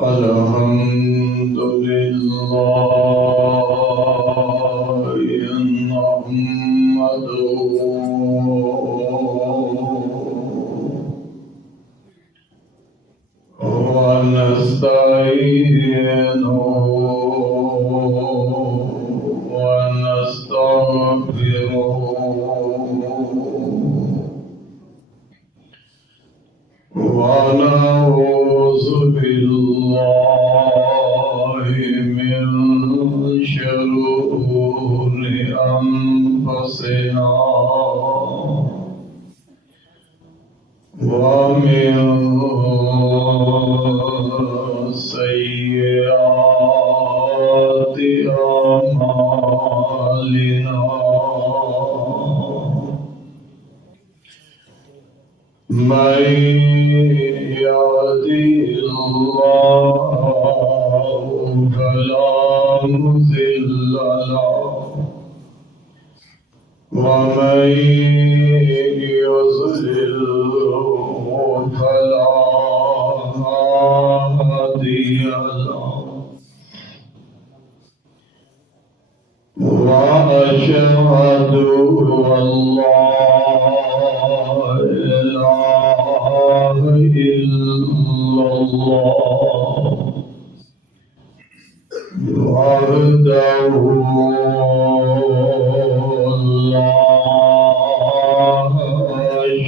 الحمد لله نحمده ونستعينه ونستغفره ونعوذ بالله من شرور أنفسنا ومن سيئات أعمالنا من يهده الله فلا مضل له ومن يضلل فلا هادي له وأشهد أن لا إله إلا الله وحده لا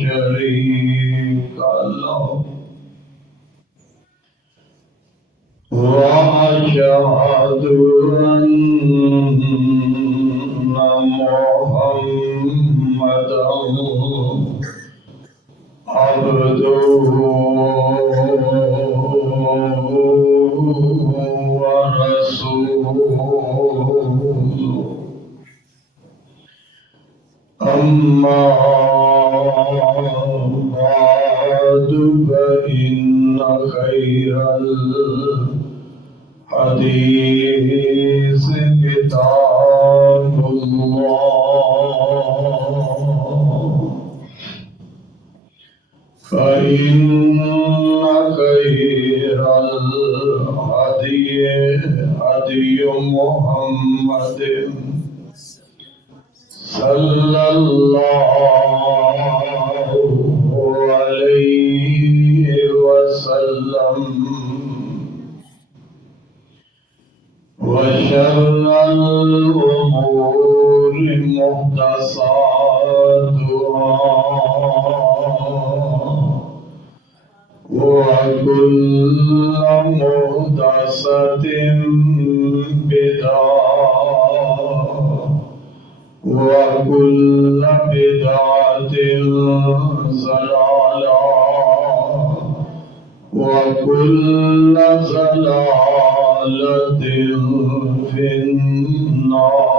شريك له وأشهد أن محمدا عبده ورسوله أما بعد فإن خير الحديث كتاب الله فإن خير الهدي هدي محمد صلى الله عليه وسلم وشر الأمور محدثاتها وكل محدثة بدعة وكل بدعة ضلالة وكل ضلالة في النار.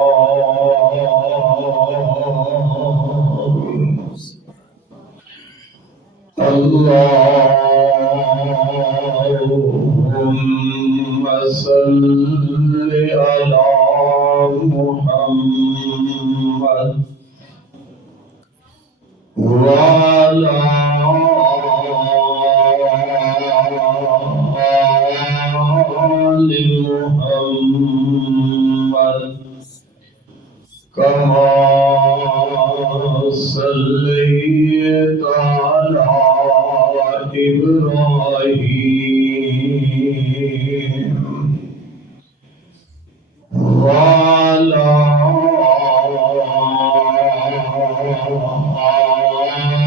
اللهم صل على محمد وعلى آل محمد كما صليت على إبراهيم وعلى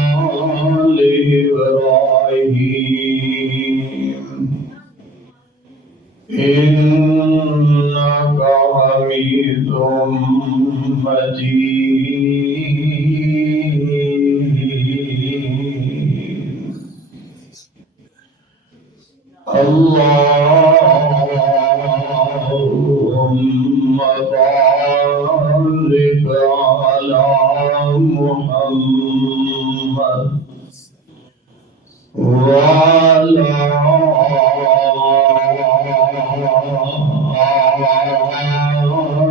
آل إبراهيم إنك حميد مجيد. اللهم بارك محمد وعلى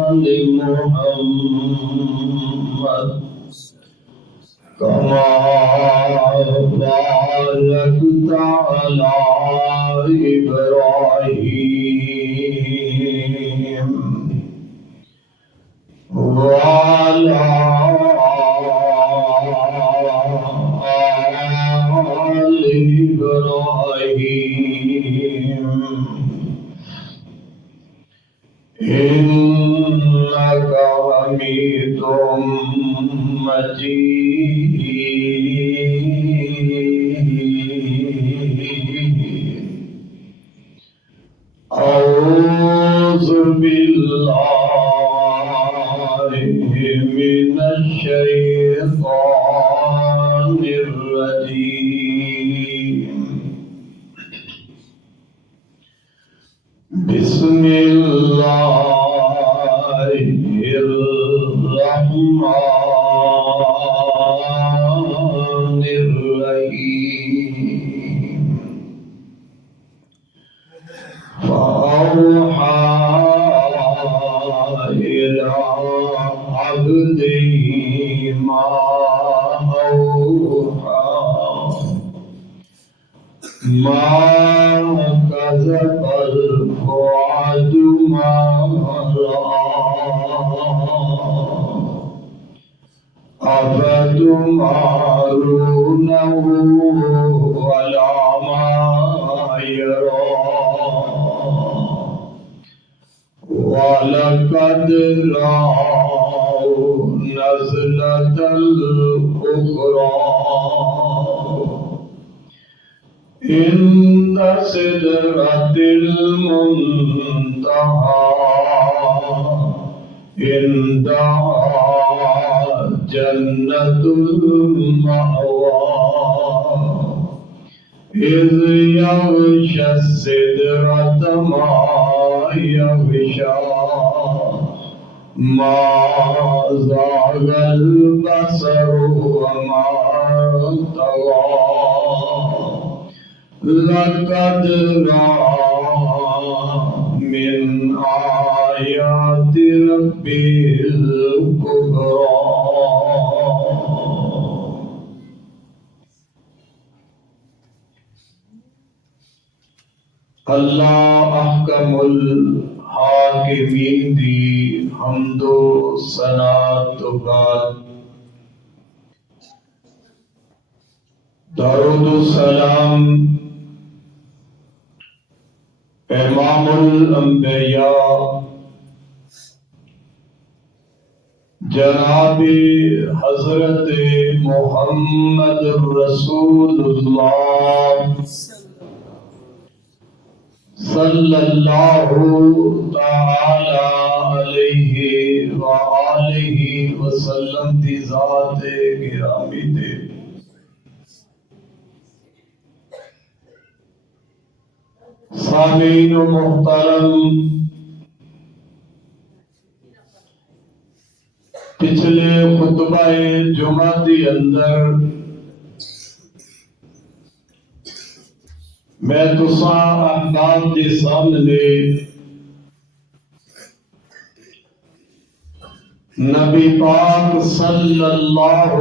آل محمد كما باركت على إبراهيم وعلى آل إبراهيم إنك حميد مجيد. أعوذ بالله من الشيطان الرجيم. بسم الله الرحمن الرحيم. فأوحى إلى عبده ما أوحى ما كذب الفؤاد ما رأى أفتمارونه على ما يرى وَلَقَدْ رَأَوْا نَزْلَةً أُخْرَى عند سدرة المنتهى عندها جنة المأوى إذ يغشى السدرة ما يغشى ما زاغ البصر وما طغى لقد رأى من آيات ربه الكبرى. اللہ احکم الحاکمین دی حمد و ثنا تو بعد درود و سلام امام الانبیاء جناب حضرت محمد رسول اللہ صلی اللہ تعالی علیہ وآلہ وسلم دی ذات گرامی دے. سامعین و محترم، پچھلے خطبہ جمعہ دی اندر میں تساں احباب کے سامنے نبی پاک صلی اللہ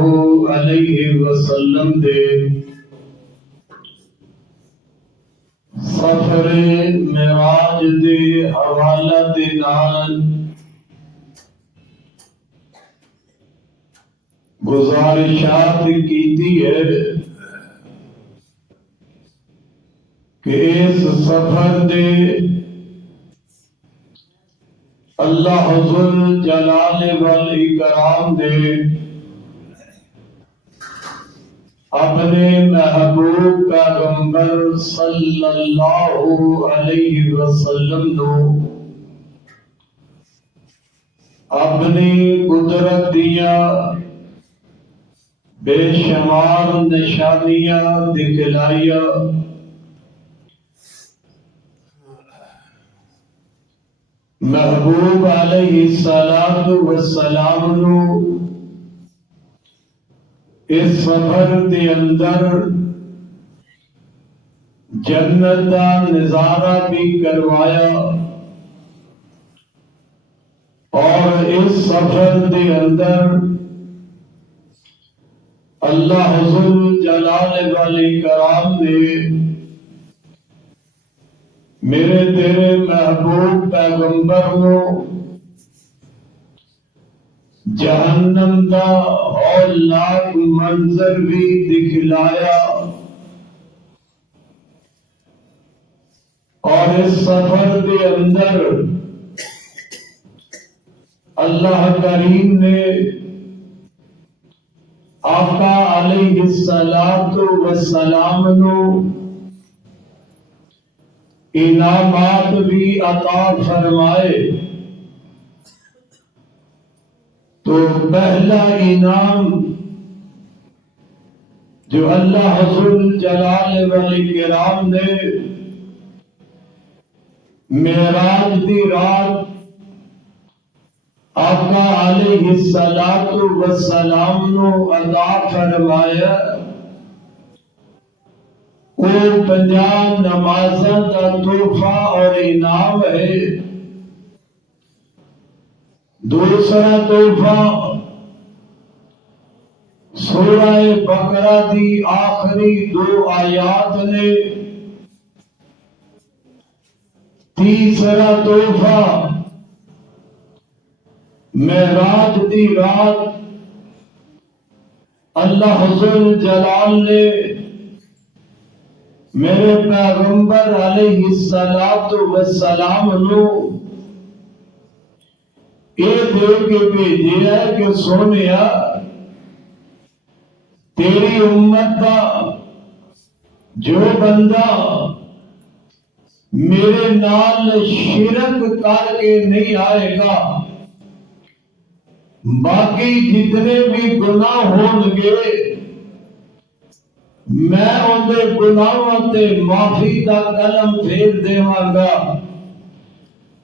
علیہ وسلم دے سفر معراج دے حوالہ دے نال گزارشات کیتی ہے کہ اس سفر دے اللہ حضور جلال والاکرام دے اپنے محبوب پیغمبر صلی اللہ علیہ وسلم نو اپنی قدرت دیا بے شمار نشانیاں دکھلائیا. محبوب علیہ السلام نو اس سفر دے اندر جنت دا نظارہ بھی کروایا، اور اس سفر دے اندر اللہ حضور جلال والی کرام نے میرے تیرے محبوب پیغمبر کو جہنم دا ہولناک منظر بھی دکھلایا، اور اس سفر کے اندر اللہ کریم نے آقا علیہ السلام نو انعامات بھی عطا فرمائے۔ تو پہلا انعام جو اللہ حضور جلال والاکرام نے معراج دی رات آقا علیہ السلام نو عطا فرمایا، وہ 50 نمازاں دا تحفہ اور انعام ہے۔ دوسرا تحفہ سورہ بقرہ دی آخری 2 آیات نے۔ تیسرا تحفہ معراج دی رات اللہ حضور جلال نے میرے پیغمبر علیہ السلام نو یہ دے کے بھیجیا ہے کہ سونیا تیری امت کا جو بندہ میرے نال شرک کر کے نہیں آئے گا، باقی جتنے بھی گناہ ہون گے میں ان دے گناہوں تے معافی دا قلم پھیر دیواں گا،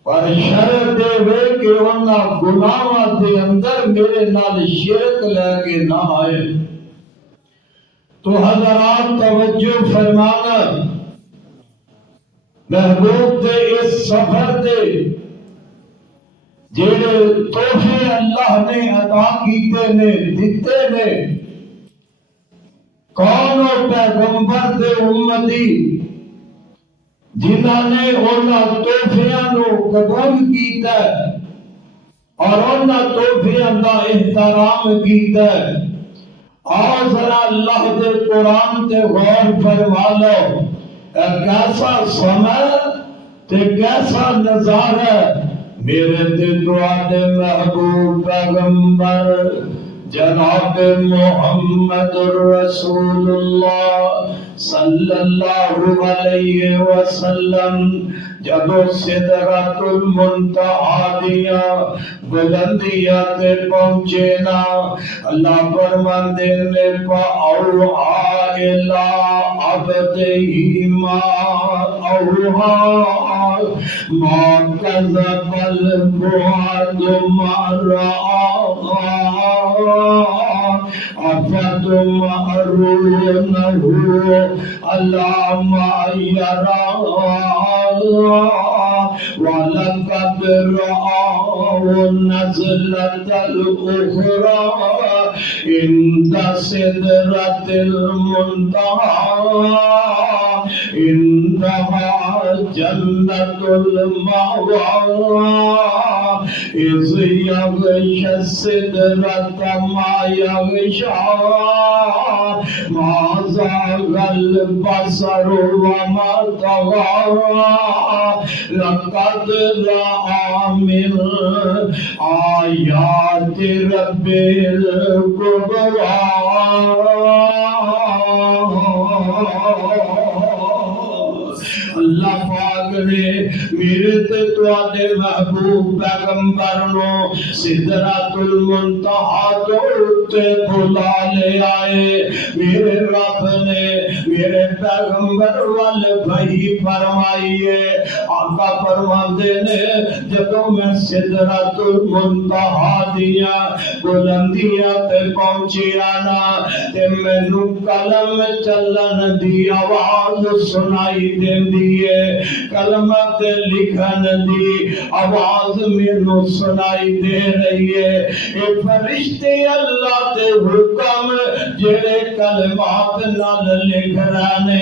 پر شرط دے وے کہ انہاں گناہوں دے اندر میرے نال شرک لے کے نہ آئے۔ تو حضرات توجہ فرمانا، محبوب دے اس سفر دے جڑے تحفے اللہ نے عطا کیتے نے دیتے نے، کون اور پیغمبر دے امتی جنہاں نے انہاں تحفیاں نو قبول کیتا ہے اور انہاں تحفیاں دا احترام کیتا ہے۔ آؤ ذرا اللہ دے قرآن تے غور فرما لو، کیسا سمے تے کیسا نظارہ میرے تے دعا محبوب پیغمبر جناب محمد رسول اللہ صلی اللہ علیہ وسلم جدو سدرۃ المنتہا دیا بلندیاں تے پہنچے نا، اللہ فرماندے نے فَأَوْحَىٰ إِلَىٰ عَبْدِهِ مَا أَوْحَىٰ مَا كَذَبَ الْفُؤَادُ مَا رَأَىٰ أَفَتُمَارُونَهُ عَلَىٰ مَا يَرَىٰ وَلَقَدْ رَآهُ نَزْلَةً أُخْرَىٰ عِندَ سِدْرَةِ الْمُنتَهَىٰ عِندَهَا جَنَّةُ الْمَأْوَىٰ إِذْ يَغْشَى السِّدْرَةَ مَا يَغْشَىٰ مَا زَاغَ الْبَصَرُ وَمَا طَغَىٰ لَقَدْ رَأَىٰ مِنْ آيَاتِ رَبِّهِ الْكُبْرَىٰ۔ اللہ پاک نے میرے تے تواڈے محبوب پیغمبر نو سدرۃ المنتہا تو تے بلا لے آئے۔ میرے رب نے میرے پیغمبر وال بھائی فرمائیے آقا فرماندے نے جدوں میں سدرۃ المنتہا دیا بلندیاں تے پہنچیا نا تے مینوں قلم چلن دی آواز سنائی دیندی ہے کلمہ تے لکھن دی آواز مینوں سنائی دے رہی ہے اے فرشتے اللہ تے حکم جڑے کلمات نال لکھ رہے نے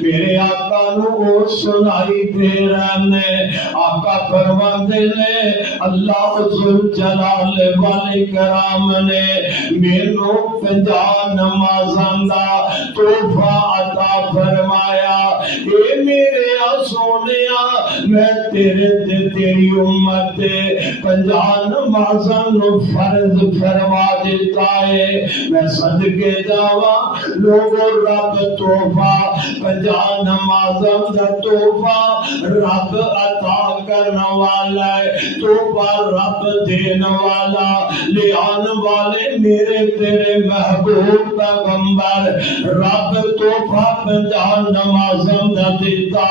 میرے آقا نو سنائی دے رہے نے آقا فرماندے نے اللہ ذوالجلال والاکرام نے مینوں 50 نمازاں دا تحفہ عطا فرمایا اے میرے سونیا میں تیرے تے تیری امت 50 نمازاں نو فرض فرما دیتا ہے میں صدقے جاواں لوگوں رب تحفہ 50 نمازاں دا تحفہ رب عطا کرنا والا ہے تحفہ رب دینا والا لے آنے والے میرے تیرے محبوب پیغمبر رب تحفہ 50 نمازاں دا دیتا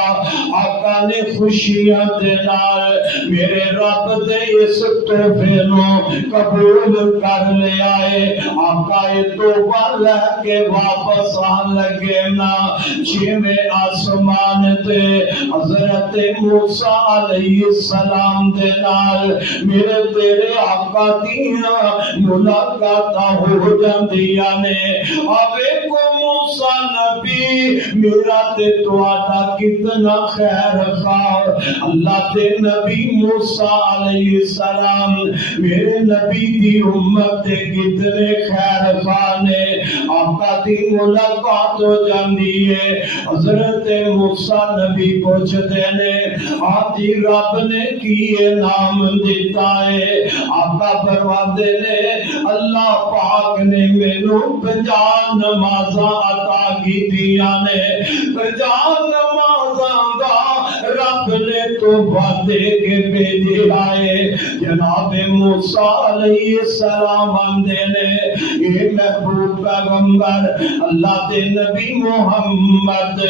آقا نے خوشیاں دے نال میرے رب دے اس تحفے نو قبول کر لیا ہے آقا یہ توبہ لے کے واپس آن لگے نا چھویں آسمان تے حضرت موسیٰ علیہ السلام دے نال میرے تیرے آقا دیاں ملاقاتاں ہو جاندیاں نے آوے کو موسیٰ نبی میرا تے تواڈا کتنا خیر خواہ اللہ دے نبی موسیٰ علیہ السلام میرے نبی دی امت دے کتنے خیر خواہ نے آقا دی ملاقات ہو جاندی ہے حضرت موسیٰ نبی پوچھتے نے آپ جی رب نے کیے نام دیتا ہے آقا فرماتے نے اللہ پاک نے مینوں 50 نمازاں عطا کی دیا نے 50 نمازاں دا رب نے توبہ دے کے بھیجے آئے جناب موسیٰ علیہ السلام آندے نے اے محبوب پیغمبر اللہ دے نبی محمد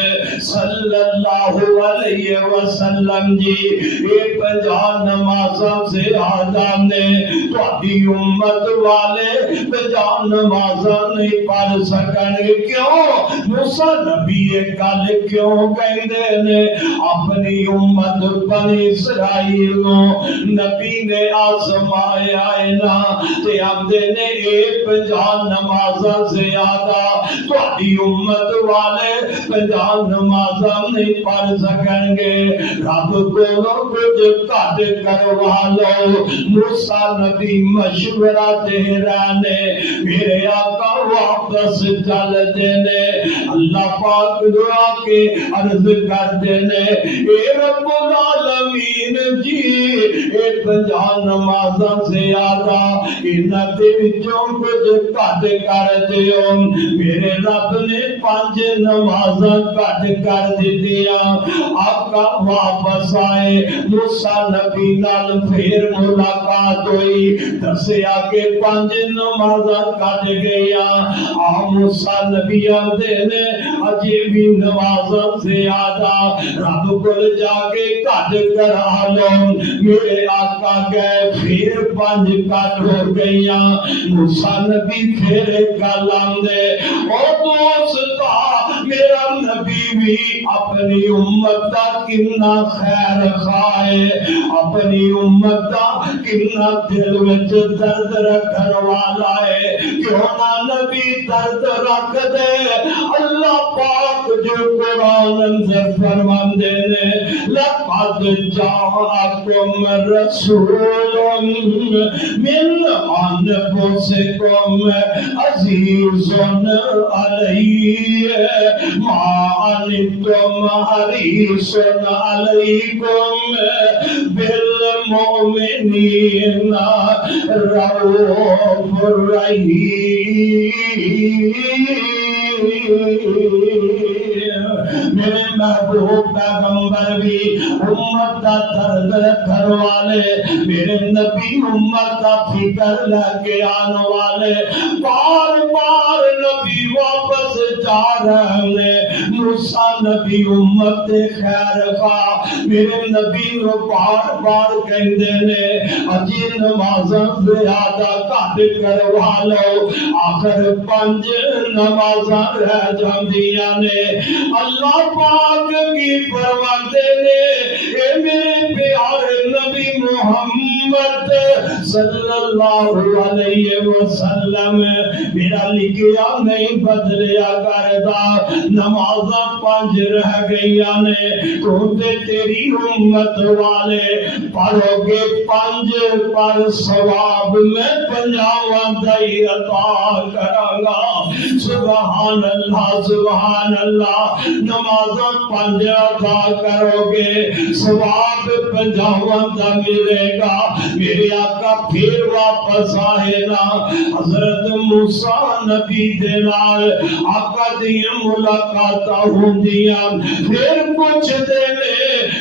صلی اللہ علیہ وسلم جی اے 50 نمازاں سے آدم نے تہاڈی امت والے 50 نمازاں نہیں پڑھ سکن کیوں موسیٰ نبی ایک گل کیوں کہندے نے اپنی امت بنی اسرائیل نو نبی نے آزمایا ہے نا تے آندے نے اے 50 نمازاں زیادہ تہاڈی امت والے 50 نمازاں نہیں پڑھ سکیں گے رب کولوں کچھ گھٹ کروا لو موسیٰ نبی مشورہ دے رہے نے میرے آقا واپس چل دینے اللہ پاک دعا کے عرض کر دینے اے رب العالمین جی اے 50 نمازاں سے آدھا انہاں دے وچوں کچھ گھٹ کر دیو میرے رب نے 5 نمازاں گھٹ کر دتیاں آقا واپس آئے موسیٰ نبی نال پھر ملاقات ہوئی دسیا کہ 5 نمازاں گھٹ گئیاں موسیٰ نبی آندے نے اجے بھی نمازاں زیادہ رب کول جا کے گھٹ کرا لو میرے آقا گئے پھر 5 گھٹ ہو گئیاں موسیٰ نبی پھر گل آندے او دوستا میرا نبی بھی اپنی امت دا کتنا خیر خواہ ہے اپنی امت دا کتنا دل وچ درد رکھن والا ہے کیوں نہ نبی درد رکھ دے اللہ پاک جو قرآن اندر فرماندے نے لقد جاءکم رسول من انفسکم عزیز علیہ ما عنتم حریص علیکم بالمؤمنین رؤوف رحیم میرے محبوب پیغمبر بھی امت کا درد رکھن والے میرے نبی امت کا فکر لے کے آنے والے بار بار نبی واپس جا رہے ہیں موسیٰ نبی امت خیر خواہ میرے نبی نو بار بار کہندے نے اجی نمازاں زیادہ کٹ کروا لو آخر 5 نمازاں رہ جاندیاں نے اللہ پاک کی فرماتے نے اے میرے پیارے نبی محمد صلی اللہ علیہ وسلم میرا لکھیا نہیں بدلیا کردا نمازاں 5 رہ گئیاں نے تو تیری امت والے پڑھو گے 5 پر ثواب میں 50 دائی عطا کراں گا سبحان اللہ نمازاں 5 ادا کرو گے ثواب 50 دا ملے گا میرے آقا پھر واپس آئے نا حضرت موسیٰ نبی دے نال آقا دی ملاقات ہوندیاں پھر کچھ دینے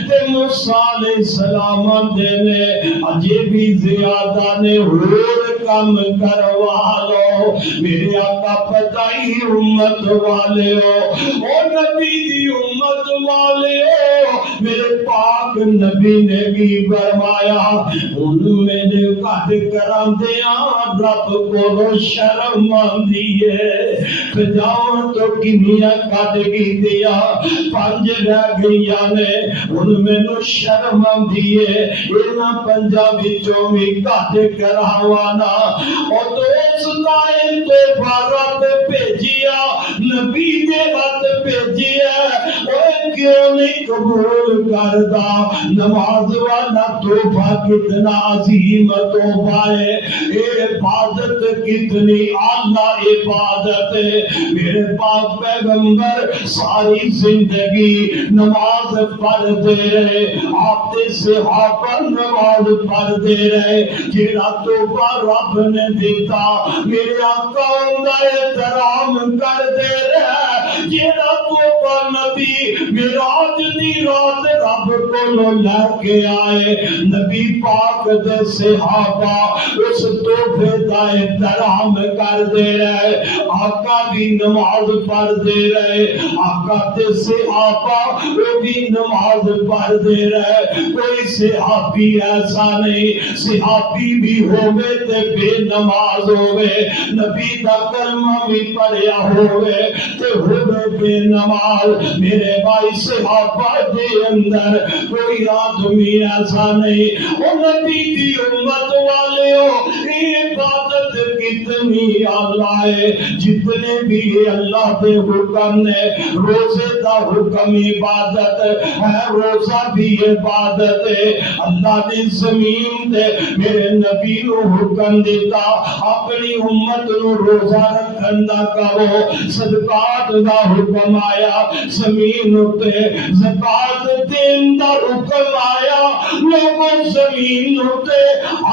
تے موسیٰ علیہ السلام دینے اجے بھی زیادہ نے اور کم کروا لو میرے آقا پتائی امت والے ہو او نبی دی امت والے ہو میرے پاک نبی نے بھی فرمایا ان میں نے کٹ کرام دیا رب کو شرم آندی ہے پجاؤں تو کنیا کٹ کی دیا 5 رہ گیا نے ان میں نو شرم آندی ہے انہاں 5 بچوں میں کٹ کراوانا اور تو اس دائن تو رب بھیجیا نبی دے ہاتھ بھیجیا اور کیوں نہیں قبول کردا نماز والا تحفہ کتنا عظیم تحفہ ہے اے عبادت کتنی اعلی عبادت ہے میرے پاک پیغمبر ساری زندگی نماز پڑھتے رہے آپ دے صحابہ نماز پڑھتے رہے جیڑا تحفہ رب نے دیتا میرے آقا دا احترام کرتے رہے جیڑا تحفہ نبی معراج دی رات رب کو لے کے آئے نبی پاک دے صحابہ اس تحفے دا احترام کرتے رہے آقا بھی نماز پڑھتے رہے آقا دے صحابہ وہ بھی نماز پڑھتے رہے کوئی صحابی ایسا نہیں صحابی بھی ہوئے تے بے نماز ہوئے نبی دا کلمہ بھی پڑھیا ہوئے تے ہوئے بے نماز میرے بھائی صحابہ دے اندر کوئی آدمی ایسا نہیں وہ نبی کی امت والے ہو عبادت کتنی اللہ ہے جتنے بھی اللہ دے حکم نے روزے دا حکم عبادت ہے روزہ بھی عبادت ہے اللہ نے زمین دے میرے نبی نو حکم دیتا اپنی امت نو روزہ رکھن دا کہو صدقات دا حکم آیا زمین تے زکات دین دا حکم آیا لوگوں زمین تے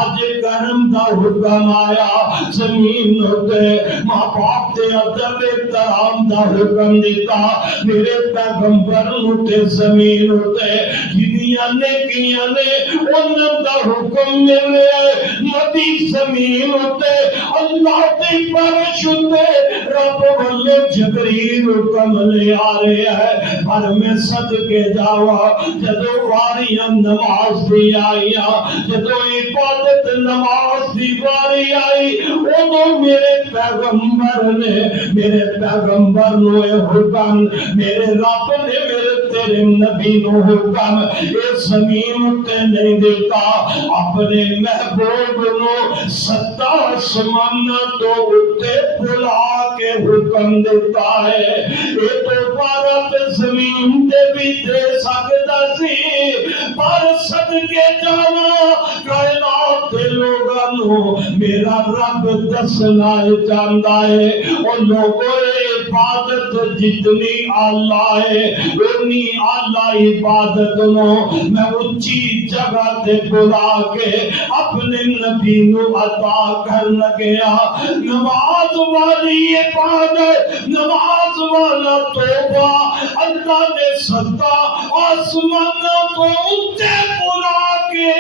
اج کرم دا حکم آیا زمین تے ماں باپ دے ادب احترام دا حکم دیتا میرے پیغمبر تے زمین تے جنیاں نے کیاں نے انہاں دا حکم ملے نبی زمین تے اللہ دی بارش تے رب والے جبریل حکم لے آ رہے ہیں پر میں صدقے جاوا جدو واریاں نماز دی آئیاں جدو عبادت نماز دی واری آئی وہ میرے پیغمبر نو حکم میرے رب نے میرے تیرے نبی نو حکم اے زمین تے نہیں دیتا اپنے محبوب نو 7 آسمان تو اٹھے بلا کے حکم دیتا ہے اے تو رب زمین تے بھی دے سکتا سی پر صدقے جانا کائنات کے لوگاں نو میرا رب دسنا چاہتا ہے اور لوگوں عبادت جتنی اعلیٰ ہے اتنی اعلیٰ عبادت نو میں اونچی جگہ تے بلا کے اپنے نبی نو عطا کر لگیا نماز والی عبادت نماز والا توبہ اللہ نے 7 آسمان تو اونچے بلا کے کے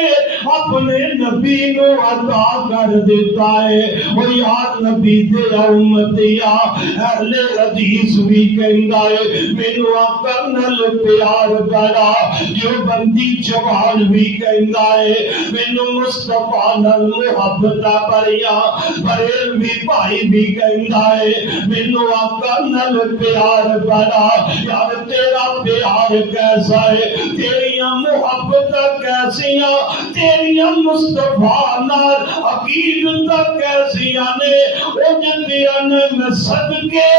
اپنے نبی نو عطا کر دیتا ہے۔ اور یار نبی دے امتیا اہل حدیث بھی کہندا ہے مینوں آقا نال پیار بڑا، جو بندی جوان بھی کہندا ہے مینوں مصطفیٰ نال محبت بڑیا، بریلوی بھائی بھی کہندا ہے مینوں آقا نال پیار بڑا۔ یار تیرا پیار کیسا ہے، تیریاں محبت کیسیاں، تیریاں مصطفیٰ نال عقیدت کیسیاں نے، او جندیاں نے میں صدقے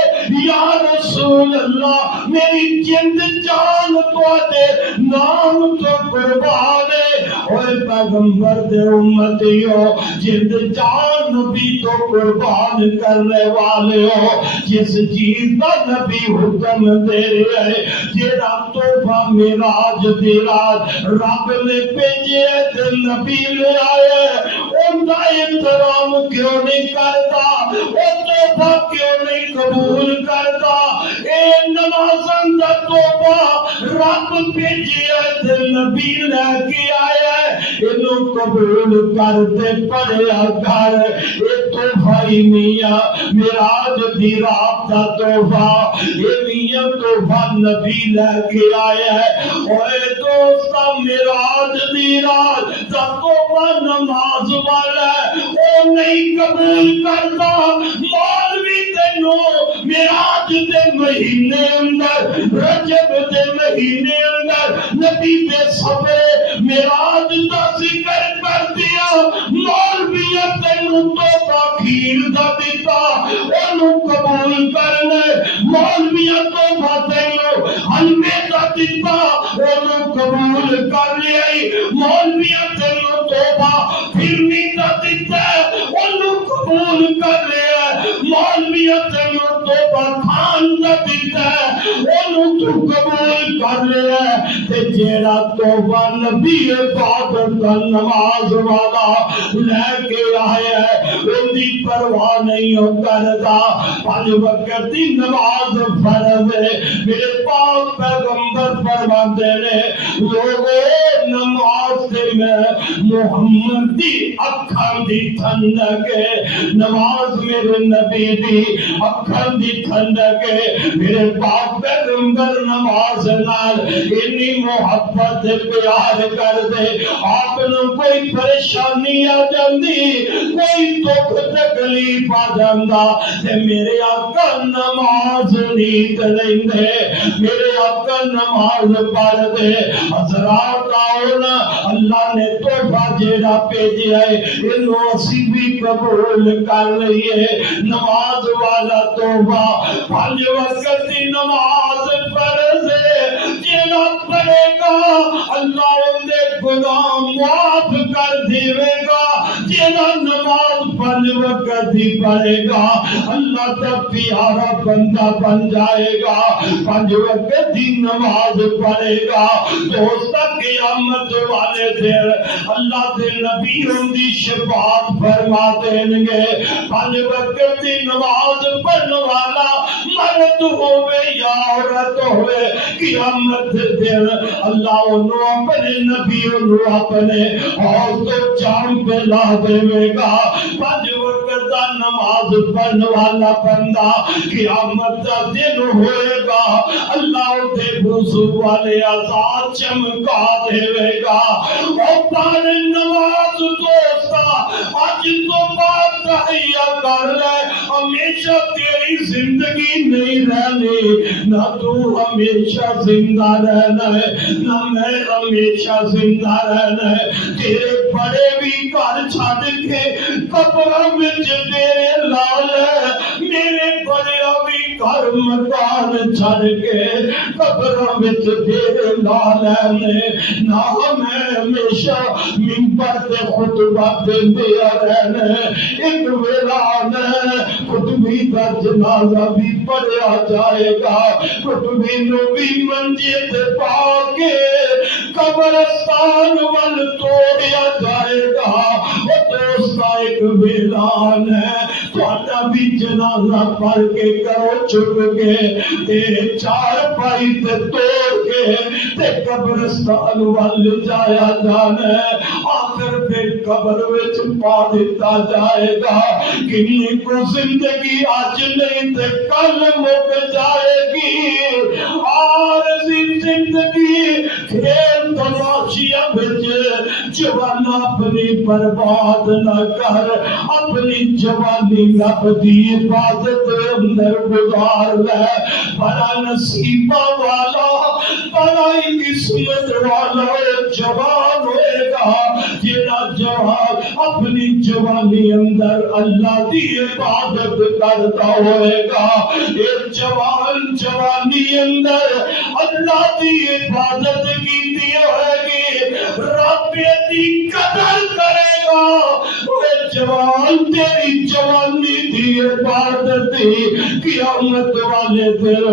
یا رسول اللہ میری جند جان تو دے نام تو قربان ہے۔ اوے پیغمبر دے امتیو جند جان نبی تو قربان کرنے والے ہو، جس چیز کا نبی حکم دے رہے ہیں، جیڑا توفہ معراج دی رات رب نے بھیجے تے نبی لے آئے، ان کا احترام کیوں نہیں کرتا، وہ توفہ کیوں نہیں قبول کرتا؟ اے نمازاں دا توفہ رب بھیجے تے نبی لے کے آئے، انہوں قبول کرتے پڑھیا کر۔ اے توفہ ہی میاں معراج دی رات دا توفہ، اے میاں توفہ نبی لے کے آیا ہے۔ اوے دوستا معراج دی رات دا توفہ نماز والا ہے، او نہیں قبول کرتا۔ مولوی تینوں معراج دے مہینے اندر، رجب دے مہینے اندر نبی دے صبر معراج دا ذکر کر دیا، مولوی تینوں توبہ کھیر دا دیتا، انہوں قبول کرنے مولویہ توبہ تینوں حلوے دا دیتا، انہوں قبول کر لیائی، مولویہ تینوں توبہ پھرنی دا دیتا، انہوں قبول کر لیا، مولویہ تینوں توبہ کھان دا دیتا، انہوں تو قبول کر لیا۔ تے جیڑا توبہ نبی عبادت دا نماز والا لے کے آیا ہے، ان دی پرواہ نہیں ہو کرتا، پانچ وقت دی نماز فرض ہے۔ میرے پاک پیغمبر فرماتے نے لوگوں نماز سے میں محمد دی اکھاں دی ٹھنڈک ہے، نماز میرے نبی دی اکھاں دی ٹھنڈک ہے۔ میرے پاک پیغمبر نماز نال اتنی محبت پیار کر دے، آپ نے کوئی پریشانی آ جاندی، کوئی دکھ تکلیف آ جاندا تے میرے آقا نماز نیت لیندے، میرے آقا نماز پڑھ دے۔ حضرات آؤنا اللہ نے توبہ جیڑا بھیجیا ہے انہوں اسی بھی قبول کر لئیے۔ نماز والا توبہ پانچ وقت دی نماز فرض ہے، جیڑا پڑھے گا اللہ ان دے گناہ معاف کر دیوے گا، جیڑا نماز پانچ وقت دی پڑھے گا اللہ کا پیارا بندہ بن جائے گا، پانچ وقت دی نماز پڑھے گا۔ دوستا قیامت والے دن اللہ دے نبی ان دی شفاعت فرما دیں گے، پانچ وقت دی نماز پڑھنے والا مرد ہوئے یا عورت ہوئے، قیامت دن اللہ انہوں اپنے نبی انہوں اپنے اور تو جام پہ لا دے گا۔ پانچ وقت دا نماز پڑھنے والا بندہ قیامت دا دن ہوئے گا، اللہ دے وضو والے عذاب چمکا دے گا۔ اور پانے نماز دوستا آج تو بات تحیہ کر لے، ہمیشہ تیری زندگی نہیں رہنی، نہ تو ہمیشہ زندہ رہنا ہے نہ میں ہمیشہ زندہ رہنا ہے۔ تیرے بڑے بھی گھر چھڑ کے قبروں میں تیرے لال ہے، میرے بڑے بھی گھر مکان چھڑ کے قبروں میں تیرے لال ہے۔ نہ ہمیں ہمیشہ منبر تے خطبہ دیندے رہنا ہے، ایک ویلان ہے خطبی کا جنازہ بھی پڑھیا جائے گا، خطبی نو بھی منجے تے پاکے قبرستان وال توڑیا جائے گا۔ وہ دوست کا ایک ویلان ہے تھوڑا بھی جنازہ پڑھ کے کرو چھپ کے تے چار پائی تے توڑ کے تے قبرستان وال جایا جانا ہے آخر پھر قبر وچ پا دیتا جائے گا کنی کو زندگی آج نہیں تے کل مک جائے گی عارضی زندگی کھیل تماشیاں بچ جوانا اپنی برباد نہ کر اپنی جوانی رب دی عبادت اندر گزار لے بڑا نصیبہ والا بڑا ہی قسمت والا جوان ہوئے گا جیڑا جوان اپنی جوانی اندر اللہ دی عبادت کرتا ہوئے گا ایک جوان جوانی اندر اللہ دی عبادت کی ہوئے گی رب دی قدر کرے گا وہ جوان تیری جوانی دی عبادت قیامت والے دن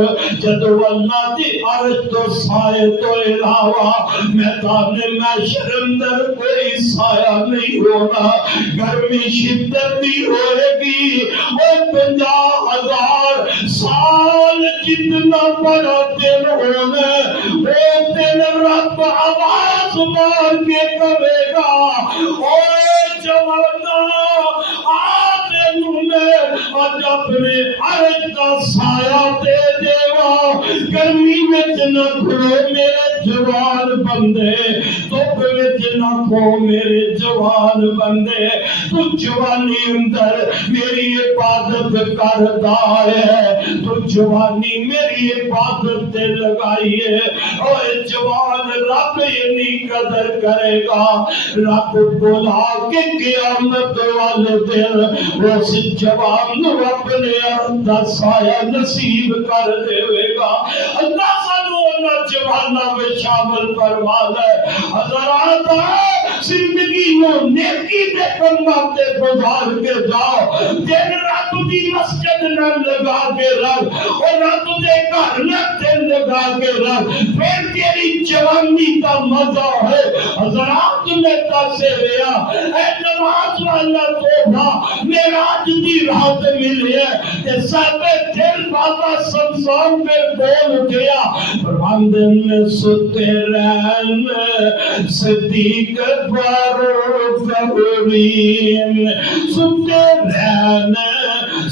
جدو اللہ دی عرش تو سائے تو علاوہ میدان محشر اندر کوئی سایہ نہیں ہونا گرمی شدت بھی ہوئے گی وہ 50,000 سال جتنا بڑا دن ہونا وہ دن رب آواز مار کے کہے گا اوے جوانا آتے انہیں آج اپنے عرش کا سایہ دے دیوا گرمی میں نہ کھلو میرے جوان بندے دھوپ میں نہ کھو میرے جوان بندے تو جوانی اندر میری عبادت کرتا ہے تو جوانی میری عبادت تے لگائی ہے اوے جوان رب نہیں قدر کرے گا رب بلا کے قیامت والے دن اس جوان نو اپنے اندر سایہ نصیب کر دے گا اللہ سانو انہاں جواناں میں شامل فرما لے حضرات زندگی نو نیکی دے کماں تے گزار کے جاؤ دن رات دی مسجد نہ لگا کے رکھ اور رات دے گھر نہ دل لگا کے رکھ پھر تیری جوانی کا مزہ ہے حضرات میں تاسے ریا اے نماز والا توبہ میراج دی رات ملی ہے کہ صاحب دل بابا سمسام پہ بول گیا فرماندن میں ستے رہن صدیق فاروق حریم ستے رہن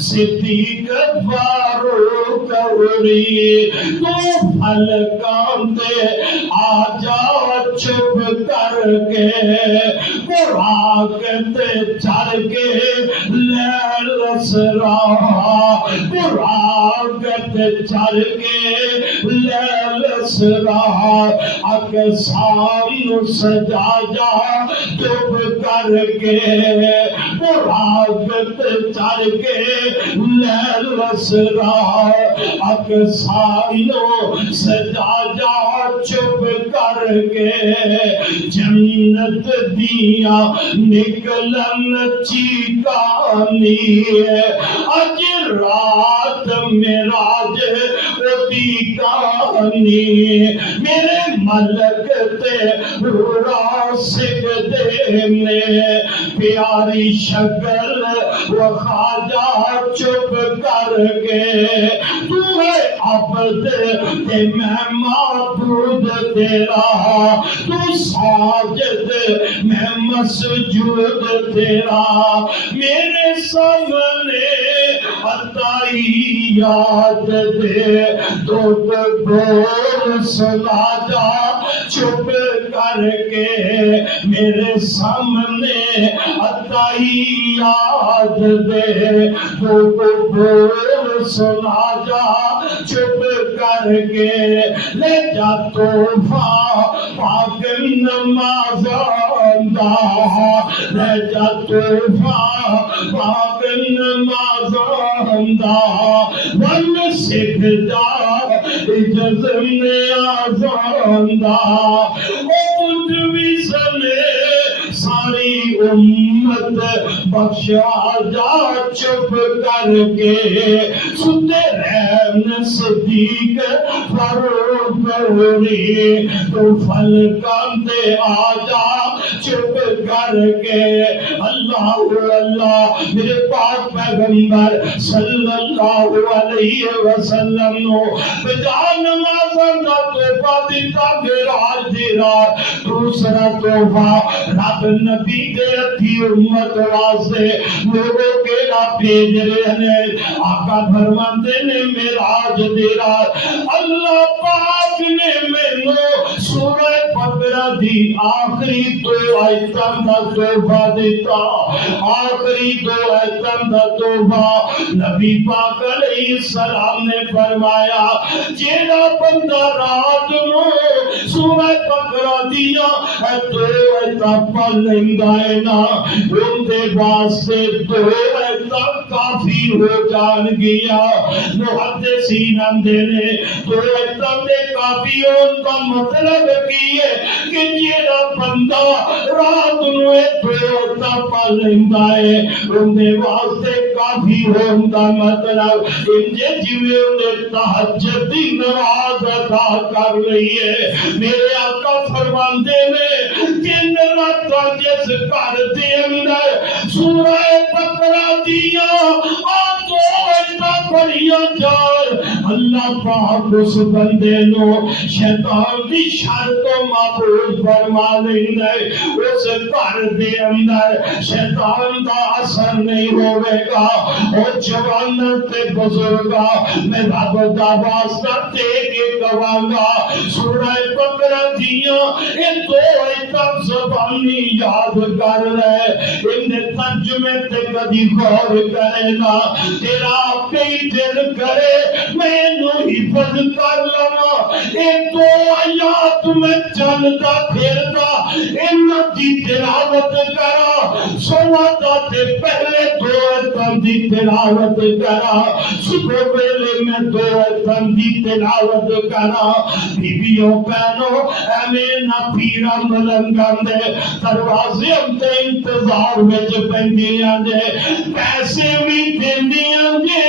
صدیق فاروق حریم تو حلقان دے آجا چھپ کر کے براغت چڑھ کے لیل اسرا براغت چڑھ کے لیل اسرا اقسام سجا جا چھپ کر کے براغت چڑھ کے لیل اسرا اقسام سجا جا چھپ کر کے جنت دیا نکلن چیکانی ہے اج رات معراج دی کہانی میرے ملک تے پورا سجدے میں پیاری شکل وہ خواجہ چپ کر کے تو ہے عبد تے میں معبود تیرا تو ساجد میں مسجود تیرا میرے سامنے عطائی یاد دے تو بول سنا جا چھپ کر کے میرے سامنے عطائی یاد دے تو بول سنا جا چھپ کر کے لے جا توفہ پاک نماز آندہ لے جا توفہ پاک نماز آندہ ون سکھ جا جزم آزاندہ او مجھوی سنے ساری امت بخشا جا چھپ کر کے ستے رہن صدیق فاروق حریم تو فلکان دے آجا چپ کر کے اللہ اللہ میرے پاک پیغمبر صلی اللہ علیہ وسلم نو بجا نمازاں دا تحفہ دیتا معراج دی رات دوسرا تحفہ رب نبی دے اتھی امت واسطے لوگوں کے لا بھیج رہے ہیں آقا فرماتے نے معراج دی رات اللہ پاک نے مینوں سورہ بقرہ دی آخری دو آیتاں دا تحفہ دیتا آخری دو آیتاں دا تحفہ نبی پاک علیہ السلام نے فرمایا جیڑا بندہ رات نو سورہ بقرہ دیا دو آیتاں پڑھ لیندا ہے نا ان دے واسطے دو آیتاں کافی ہو جان گیا محدثین آندے نے دو آیتاں دے کافی ہون دا مطلب کی ہے کہ جیڑا بندہ رات نو دو آیتاں پڑھ لیندا ہے ان دے واسطے کافی ہون دا مطلب انجے جویں انہیں تہجد دی نماز ادا کر لئی ہے میرے آقا فرماندے نے جن راتاں جس گھر دے اندر سورہ بقرہ دیا آتو ایتا پڑھیا جائے اللہ پاک اس بندے نو شیطان دی شر تو محفوظ فرما لیندا ہے اس گھر دے اندر شیطان دا اثر نہیں ہوے گا اور جواناں تے بزرگاں میں رب دا واسطہ دے کے کہاں گا سورہ بقرہ دیا یہ دو ایتاں زبانی یاد کر لے ان ترجمے تے کدی غور کرے نا تیرا کئی دل کرے میں نو حفظ کر لواں یہ دو آیات میں چلتا پھرتا ان دی تلاوت کرا سوادہ تے پہلے دو ایتاں دی تلاوت کرا صبح ویلے میں دو ایتاں دی تلاوت کرا بیبیوں بہنوں ایویں نہ پیرا ملنگاں دے دروازے تے انتظار وچ پیندیاں دے پیسے بھی دیندیاں دے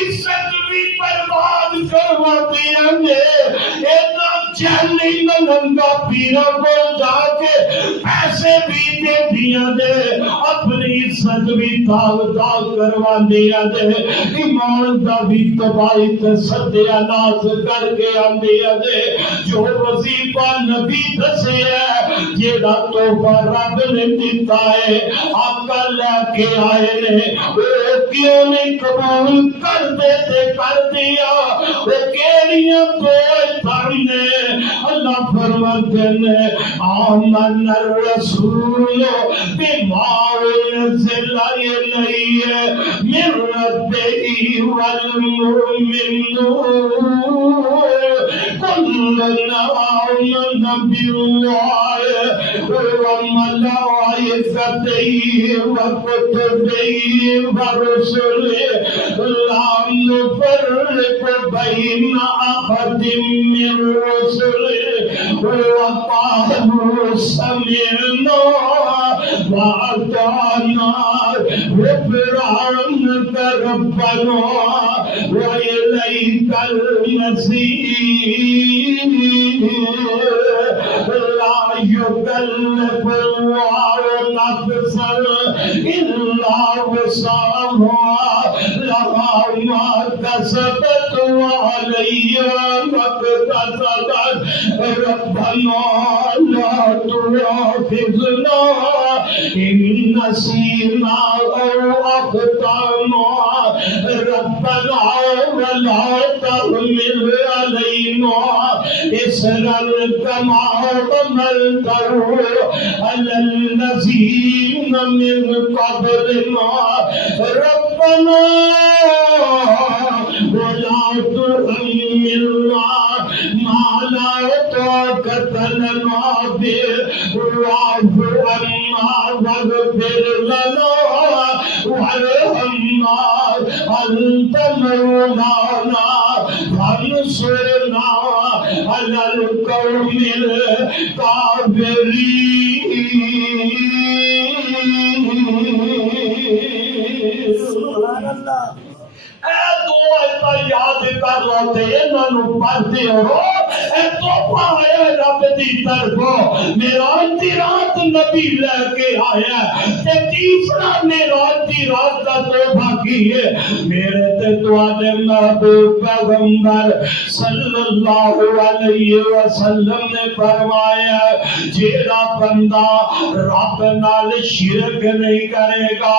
عزت بھی برباد کرواندیاں دے اینا جہلی ملنگا پیرا کو جا کے پیسے بھی دیندیاں دے اپنی عزت بھی داغ داغ کرواندیاں دے ایمان دا بھی تباہی تے صدیہ ناز کر کے آندیاں دے جو وظیفہ نبی دسے ہے جیڑا توبہ رب نے دیتا ہے آقا لے کے آئے نے وہ کیوں نہیں قبول کر دیتے کر دیا وہ کیڑیاں تو نے اللہ فرماتے نے آمن الرسول بما انزل الیہ من ربہ والمؤمنون كلنا آمن بالله وملائكته وكتبه ورسله لا نفرق بين أحد من رسله وقالوا سمعنا وأطعنا غفرانك ربنا وإليك المصير لا يكلف الله نفسا إلا وسعها لها ما كسبت وعليها ما اكتسبت ربنا لا تؤاخذنا إن نسينا أو أخطأنا ربنا ولا تحمل علينا إصرا كما حملته على الذين من قبلنا ربنا ولا تحملنا ما لا طاقة لنا به واعف عنا واغفر لنا وارحمنا أنت مولانا فانصرنا على القوم الكافرين. سبحان اللہ. اے دو ایسا یاد کر لو تے انہاں نوں پڑھدے ہو اے تحفہ آیا رب دی طرفوں معراج دی رات نبی لے کے آیا تے تیسرا معراج دی رات دا تحفہ کی ہے میرے تے تواڈے محبوب پیغمبر صلی اللہ علیہ وسلم نے فرمایا جیڑا بندہ رب نال شرک نہیں کرے گا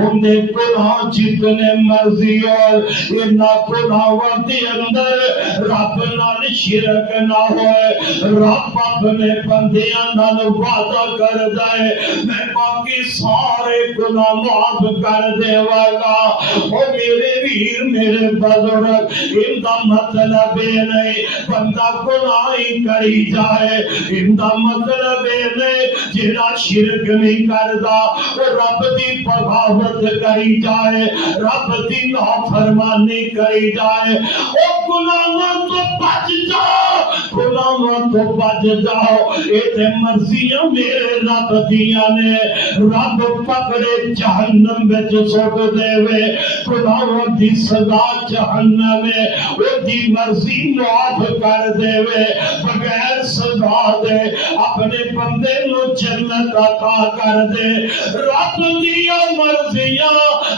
اندے گناہ جتنے مرضی اور انہاں گناہاں دے اندر رب نال شرک نہ ہوئے رب اپنے بندیاں نال وعدہ کردا ہے میں باقی سارے گناہ معاف کر دیواں گا او میرے ویر میرے بزرگ ان دا مطلب یہ نہیں بندہ گناہ ہی کری جائے ان دا مطلب یہ نہیں جڑا شرک نہیں کردا او رب دی بغاوت کری جائے رب دی نافرمانی کری جائے او گناہاں تو بچ جاؤ گناہاں تو بچ جاؤ اے تے مرضیاں میرے رب دیاں نے رب پکڑے جہنم وچ سٹ دے وے گناہاں دی سزا جہنم ہے او دی مرضی معاف کر دے وے بغیر سزا دے اپنے بندے نو جنت عطا کر دے رب دیاں مرضیاں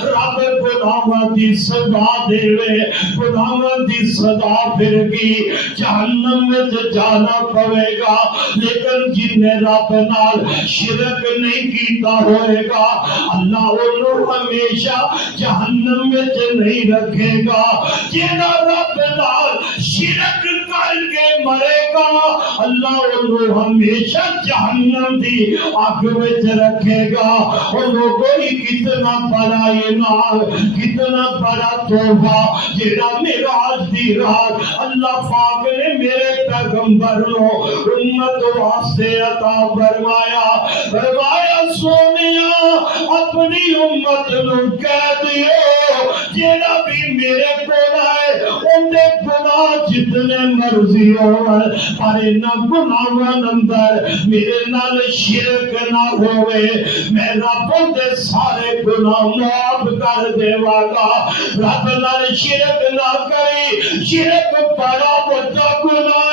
رب گناہاں دی سزا دے وے گناہاں دی سزا پھر کی جہنم میں جانا پڑے گا لیکن جن نے رب نال شرک نہیں کیتا ہوئے گا اللہ انہوں ہمیشہ جہنم میں نہیں رکھے گا جنہ رب نال شرک کر کے مرے گا اللہ انہوں ہمیشہ جہنم دی آگ میں رکھے گا اور لوگوں ہی کتنا بڑا انعام کتنا بڑا تحفہ جنہ معراج دی رات اللہ پاک نے میرے پیغمبر نو امت واسطے عطا فرمایا سونیا اپنی امت نو کہہ دیو جیڑا بھی میرے کول آئے اندے گناہ جتنے مرضی ہوئے پر انہاں گناہاں اندر میرے نال شرک نہ ہوئے میں رب دے سارے گناہ معاف کر دیواں گا رب نال شرک نہ کری شرک بڑا بڑا گناہ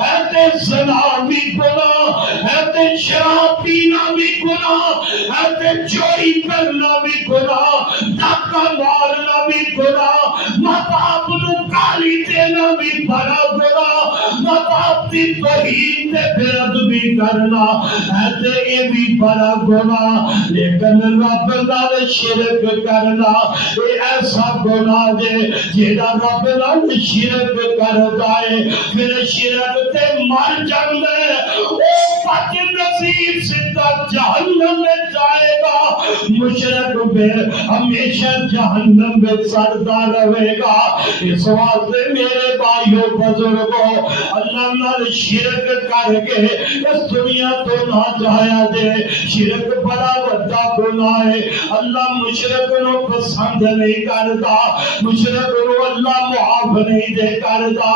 ہے تے زنا بھی گناہ ہے تے شراب پینا بھی گناہ ہے تے چوری کرنا بھی گناہ ڈاکہ مارنا بھی گناہ ماں باپ نو گالی دینا بھی بڑا گناہ ماں باپ دی توہین تے بے ادبی کرنا ہے تے یہ بھی بڑا گناہ لیکن رب نال شرک کرنا یہ ایسا گناہ دے جیڑا رب نال شرک کردا ہے پھر شرک تے مر جاندے او بد نصیب سیدھا جہنم میں جائے گا مشرک بے ہمیشہ جہنم میں سڑتا رہے گا اس واسطے میرے بھائیو بزرگوں اللہ نال شرک کر کے اس دنیا تو نہ جایا دے شرک بڑا بڑا گناہ ہے اللہ مشرک نو پسند نہیں کرتا مشرک نو اللہ معاف نہیں دے کرتا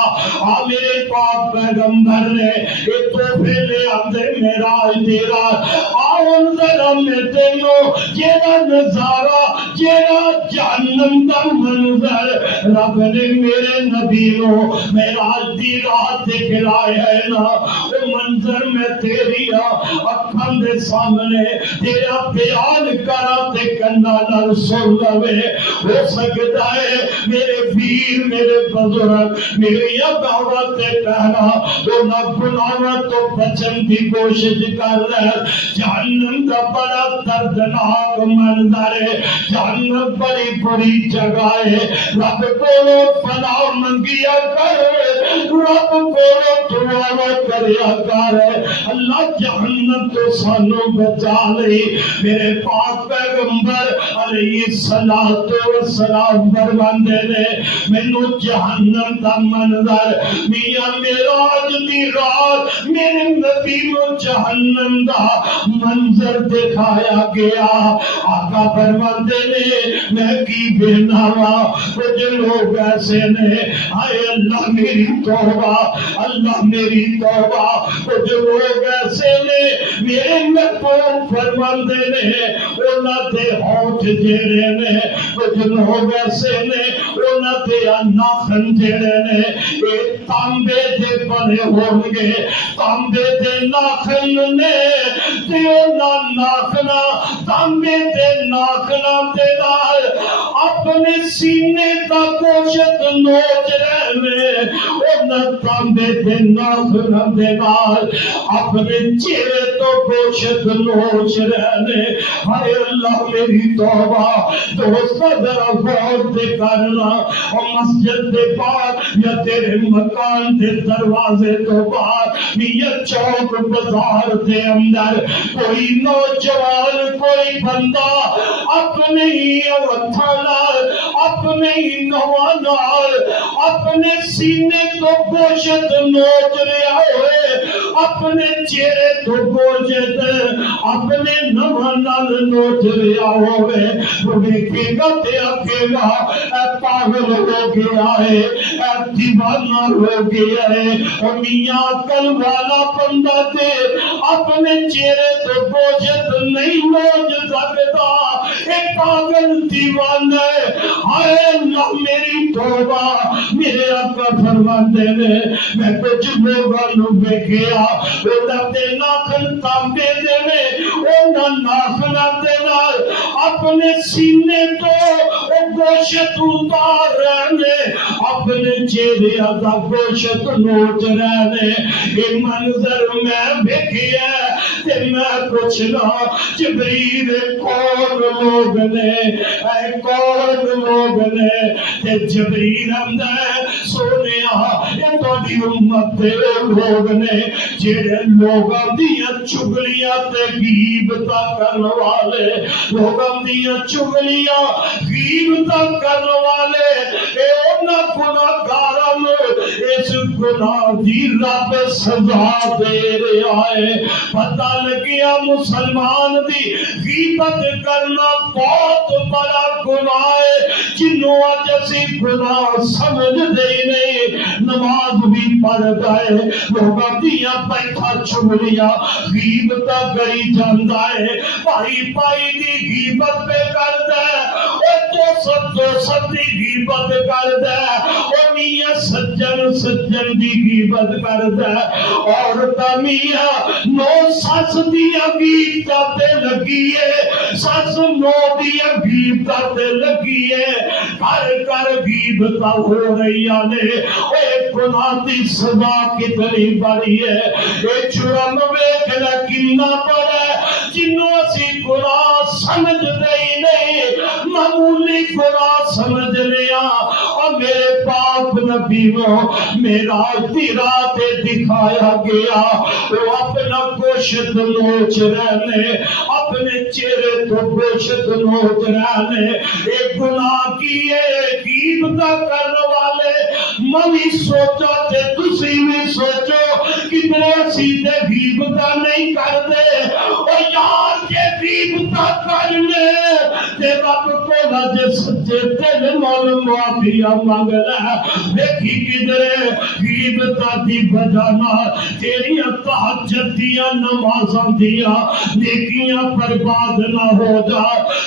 میرے پاک پیغمبر نے ایک تحفے لے آندے معراج دی رات آؤں ذرا میں تینوں جیڑا نظارہ جیڑا جہنم دا منظر رب نے میرے نبی نو معراج دی رات دکھلایا ہے نا وہ منظر میں تیری اکھاں دے سامنے تیرا بیان کرا تے کنا نال سن لوے ہو سکتا ہے میرے پیر میرے بزرگ میری دعوت کہنا تو نہ گناہاں تو بچن کی کوشش کر لے جہنم کا بڑا دردناک منظر ہے جہنم بڑی بڑی جگہ ہے رب کو پناہ منگیا کر رب کو دعا کریا کر اللہ جہنم تو سانو بچا لے میرے پاک پیغمبر علیہ الصلوۃ والسلام فرماندے نے مینو جہنم دا منظر میاں معراج دی رات میرے نبی نو جہنم دا منظر دکھایا گیا. آقا فرماتے نے میں کی بہناوا کچھ لوگ ایسے نے آئے اللہ میری توبہ اللہ میری توبہ. کچھ لوگ ایسے نے میرے محبوب فرماتے نے انہاں دے ہونٹ جڑے نے کچھ لوگ ایسے نے انہاں دے ناخن جڑے نے اے تانبے دے بنے ہون گے تانبے دے ناخن نے تے انہاں ناخنا تانبے دے ناخنا تے نال اپنے سینے دا گوشت نوچ رہنے انہاں تانبے دے ناخنا دے نال اپنے چہرے تو گوشت نوچ رہنے. ہائے اللہ میری توبہ. دوستہ ذرا غور دے کرنا اور مسجد دے باہر یا تیرے مکان دے دروازے تو باہر یا چوک بازار دے اندر کوئی نوجوان کوئی بندہ اپنے ہی ہتھاں نال اپنے ہی نواں نال اپنے سینے تو گوشت نوچ رہا ہوئے اپنے چہرے تو گوشت اپنے نواں نال نوچ رہا ہوئے وہ دیکھے گا تے آکھے گا اے پاگل ہو گیا ہے اے دیوانہ ہو گیا ہے. اور میاں عقل والا بندہ تے اپنے چہرے تو گوشت نہیں نوچ سکتا اے پاگل دیوانہ ہے. ہائے اللہ میری توبہ. میرے آقا فرماتے نے میں کچھ لوگوں نو ویکھیا انہاں دے ناخن تانبے دے نے انہاں ناخناں دے نال اپنے سینے تو گوشت اتار رہنے اپنے چہرے دا گوشت نوچ رہنے. یہ منظر میں ویکھیا تے میں پوچھنا جبریل کون لوگ نے اے کون لوگ نے تے جبریل آندا سونیا یہ تہاڈی امت دے لوگ نے جڑے لوگاں دیاں چگلیاں تے غیبتاں کرن والے لوگاں دیاں چگلیاں غیبتاں کرن والے اے انہاں گناہگاراں نوں اس گناہ دی رب سزا دے رہا ہے. پتہ لگیا مسلمان دی غیبت کرنا بہت بڑا گناہ ہے جنوں اج اسی گناہ سمجھ دے نہیں. نماز بھی پڑھدا ہے لوگاں دیاں بیٹھا چگلیاں غیبتاں کری جاندا ہے بھائی بھائی دی غیبت پہ کردا ہے او سب دی غیبت کردا ہے او میاں سجن دی غیبت کردا ہے. عورت میاں نو سس دی غیبت تے لگی ہے سس نو دی غیبت تے لگی ہے کر غیبت ہو رہی نے. اے گناہ دی سزا کتنی بڑی ہے. اے جرم ویکھ لے کتنا بڑا ہے جنوں اسی گناہ سمجھ دے نہیں معمولی گناہ سمجھ لیا. اور میرے پاک نبی نو معراج دی رات دکھایا گیا وہ اپنا گوشت نوچ رہنے اپنے چہرے تو گوشت نوچ رہنے. ایک گناہ کیے غیبت کرنے والے میں سوچا تے تسی بھی سوچو کتنے سیدھے غیبت نہیں کرتے اور یار کے غیبت کرنے تے رب کو نہ سچے دل نال معافیا مانگنا دیکھی کدھر غیبت دی وجہ نال تیریاں تہجد دیاں نمازاں دیاں نیکیاں برباد نہ ہو جا.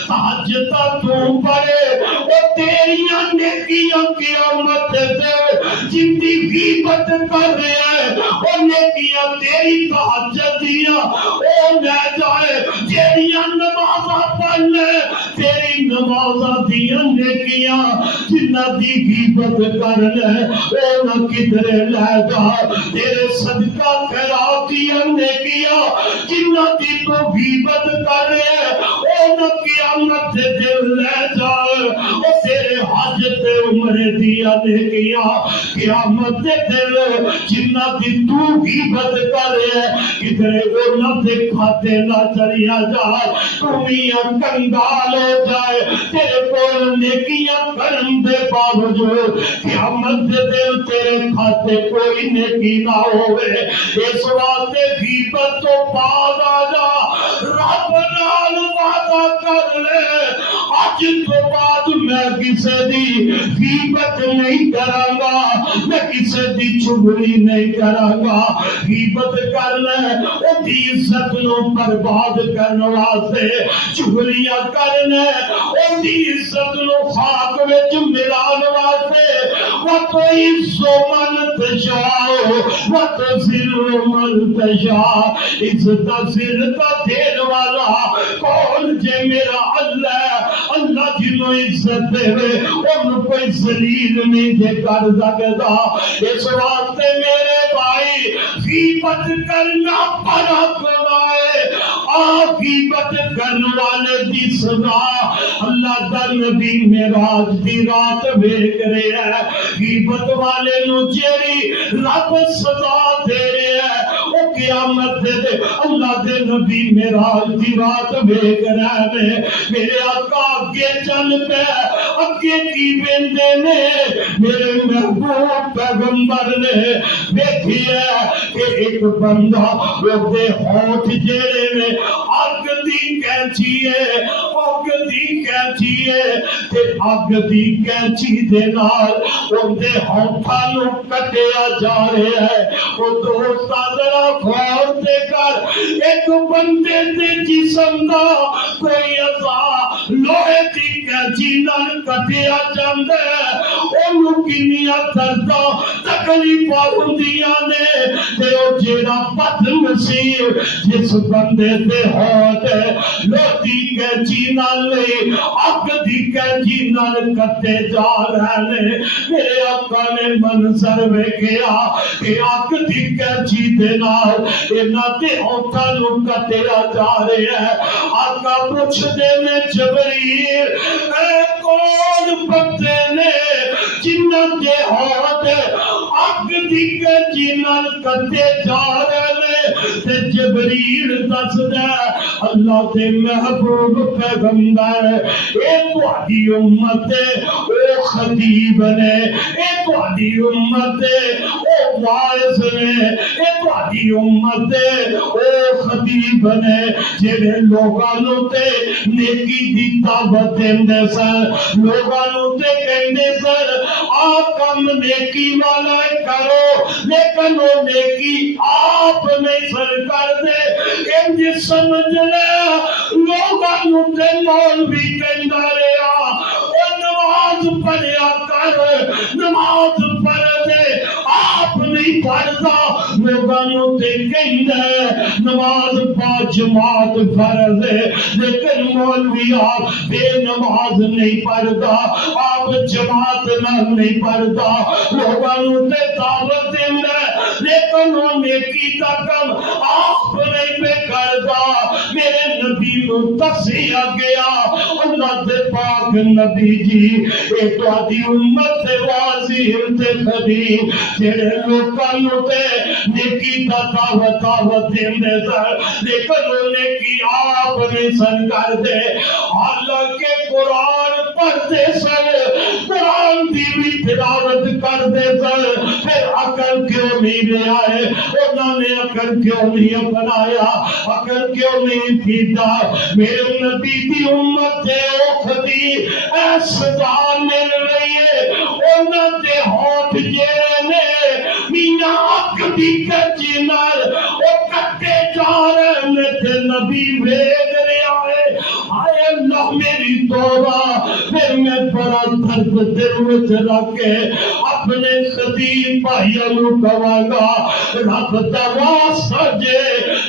تہجد تو پڑھے او تیریاں نیکیاں قیامت دے جن دی غیبت کر رہا ہے او نیکیاں تیری تہجد دیاں او لے جائے تیریاں نمازاں پڑھنے تیری نمازاں دیاں نیکیاں جنہ دی غیبت کرنے او نہ کدھر لے جا. تیرے صدقہ خیرات دیاں نیکیاں جنہ دی تو غیبت کر رہے او نہ قیامت دے لے جا. او تیرے اج تے عمر دیا نیکیاں قیامت دے دن جنہ دی تو غیبت کر ہے کدھر انہاں دے کھاتے نہ چڑیا جائے تمہیں کنگال ہو جائے تیرے کول نیکیاں کرن دے باوجود قیامت دے دن تیرے کھاتے کوئی نیکی نہ ہوئے اس واسطے غیبت تو بعد آ جا رب نال وعدہ کر لے اج تو بعد میں کسے دی غیبت نہیں کراں گا میں کسے دی چغلی نہیں کراں گا غیبت کر لے او دی عزت نو برباد کرن واسطے چغلیاں کر لے او دی عزت نو خاک وچ ملان واسطے وَتُعِزُّ مَن تَشَاءُ وَتُذِلُّ مَن تَشَاءُ عزت ذلت دین والا کون جے میرا اللہ اللہ جنوں عزت دے انہوں کوئی ذلیل نہیں دے کر سکتا اس واسطے میرے بھائی غیبت کرنا بڑا گناہ ہے غیبت کرنے والے دی سزا اللہ دا نبی معراج دی رات ویکھ رہے ہیں غیبت والے نو جیڑی رب سزا دے رہے ہیں او قیامت دے اللہ دے نبی معراج دی رات ویکھ رہے ہیں میرے آقا اگے چل پے اگے کی ویندے نے میرے محبوب پیغمبر نے ویکھیا کہ ایک بندہ وہ دے ہونٹ جیڑے نے اگ دی کینچی ہے اگ دی کینچی ہے تے اگ دی کینچی دے نال اندے ہونٹاں نو کٹیا جا رہا ہے او دوستا ذرا غور تے کر ایک بندے دے جسم دا کوئی اعضاء لوہے دی کینچی نال کٹیا جاندا ہے اونوں کنیاں درداں تکلیفاں ہوندیاں نے تے او جیڑا بد نصیب جس بندے دے ہاتھ لوٹی کینچی نال نہیں اگ دی کینچی نال کٹے جا رہے نے میرے آقا نے منظر ویکھیا کہ اگ دی کینچی دے نال انہاں دے ہاتھاں نو کٹیا جا رہا ہے آقا پوچھ دے نے جبریل اے کون بندے نے جنہاں دے ہاتھ اگ دی کینچی نال کٹے جا رہے نے تے جبریل دسدا اللہ دے محبوب پیغمبر اے تہاڈی امت او خطیب نے اے تہاڈی امت او واعظ نے اے تہاڈی امت او خطیب نے جڑے لوکاں نوں تے نیکی دی دعوت دیندے سن لوکاں نوں تے کہندے سن آ کم نیکی والا کرو لیکن وہ نیکی آپ نہیں سر کر دے انج سمجھ لے لوگاں نوں تے مولوی کہندا رہیا او نماز پڑھیا کر نماز پڑھ دے آپ نہیں پڑھدا لوگاں نوں تے کہندا نماز با جماعت فرض ہے لیکن مولوی آپ بے نماز نہیں پڑھدا آپ جماعت نال نہیں پڑھدا لوگاں نوں تے دعوت دیندا لیکن وہ نیکی دا کم آپ نہیں پہ کردا میرے نبی نو دسیا گیا اللہ دے پاک نبی جی اے تہاڈی امت دے واضح تے خدیم جڑے لوکاں نوں تے نیکی دا دعوت دیندے سن لیکن وہ نیکی آپ نہیں سن کردے حالانکہ قرآن پڑھتے سن قرآن دی بھی تلاوت کردے سن پھر عقل کیوں نہیں لے آئے انہوں نے عقل کیوں نہیں اپنایا عقل کیوں نہیں پیتا میرے نبی دی امت دے اختی اے سزا مل رہی ہے انہوں دے ہاتھ جیرے نے مینا اک دی کچی نال او کٹے جا رہے نے تے نبی ویگ رہے آئے اللہ میری توبہ پھر میں بڑا درد دل وچ رکھ کے اپنے خطیب بھائیاں نو کہاں گا رب دا واسطہ جے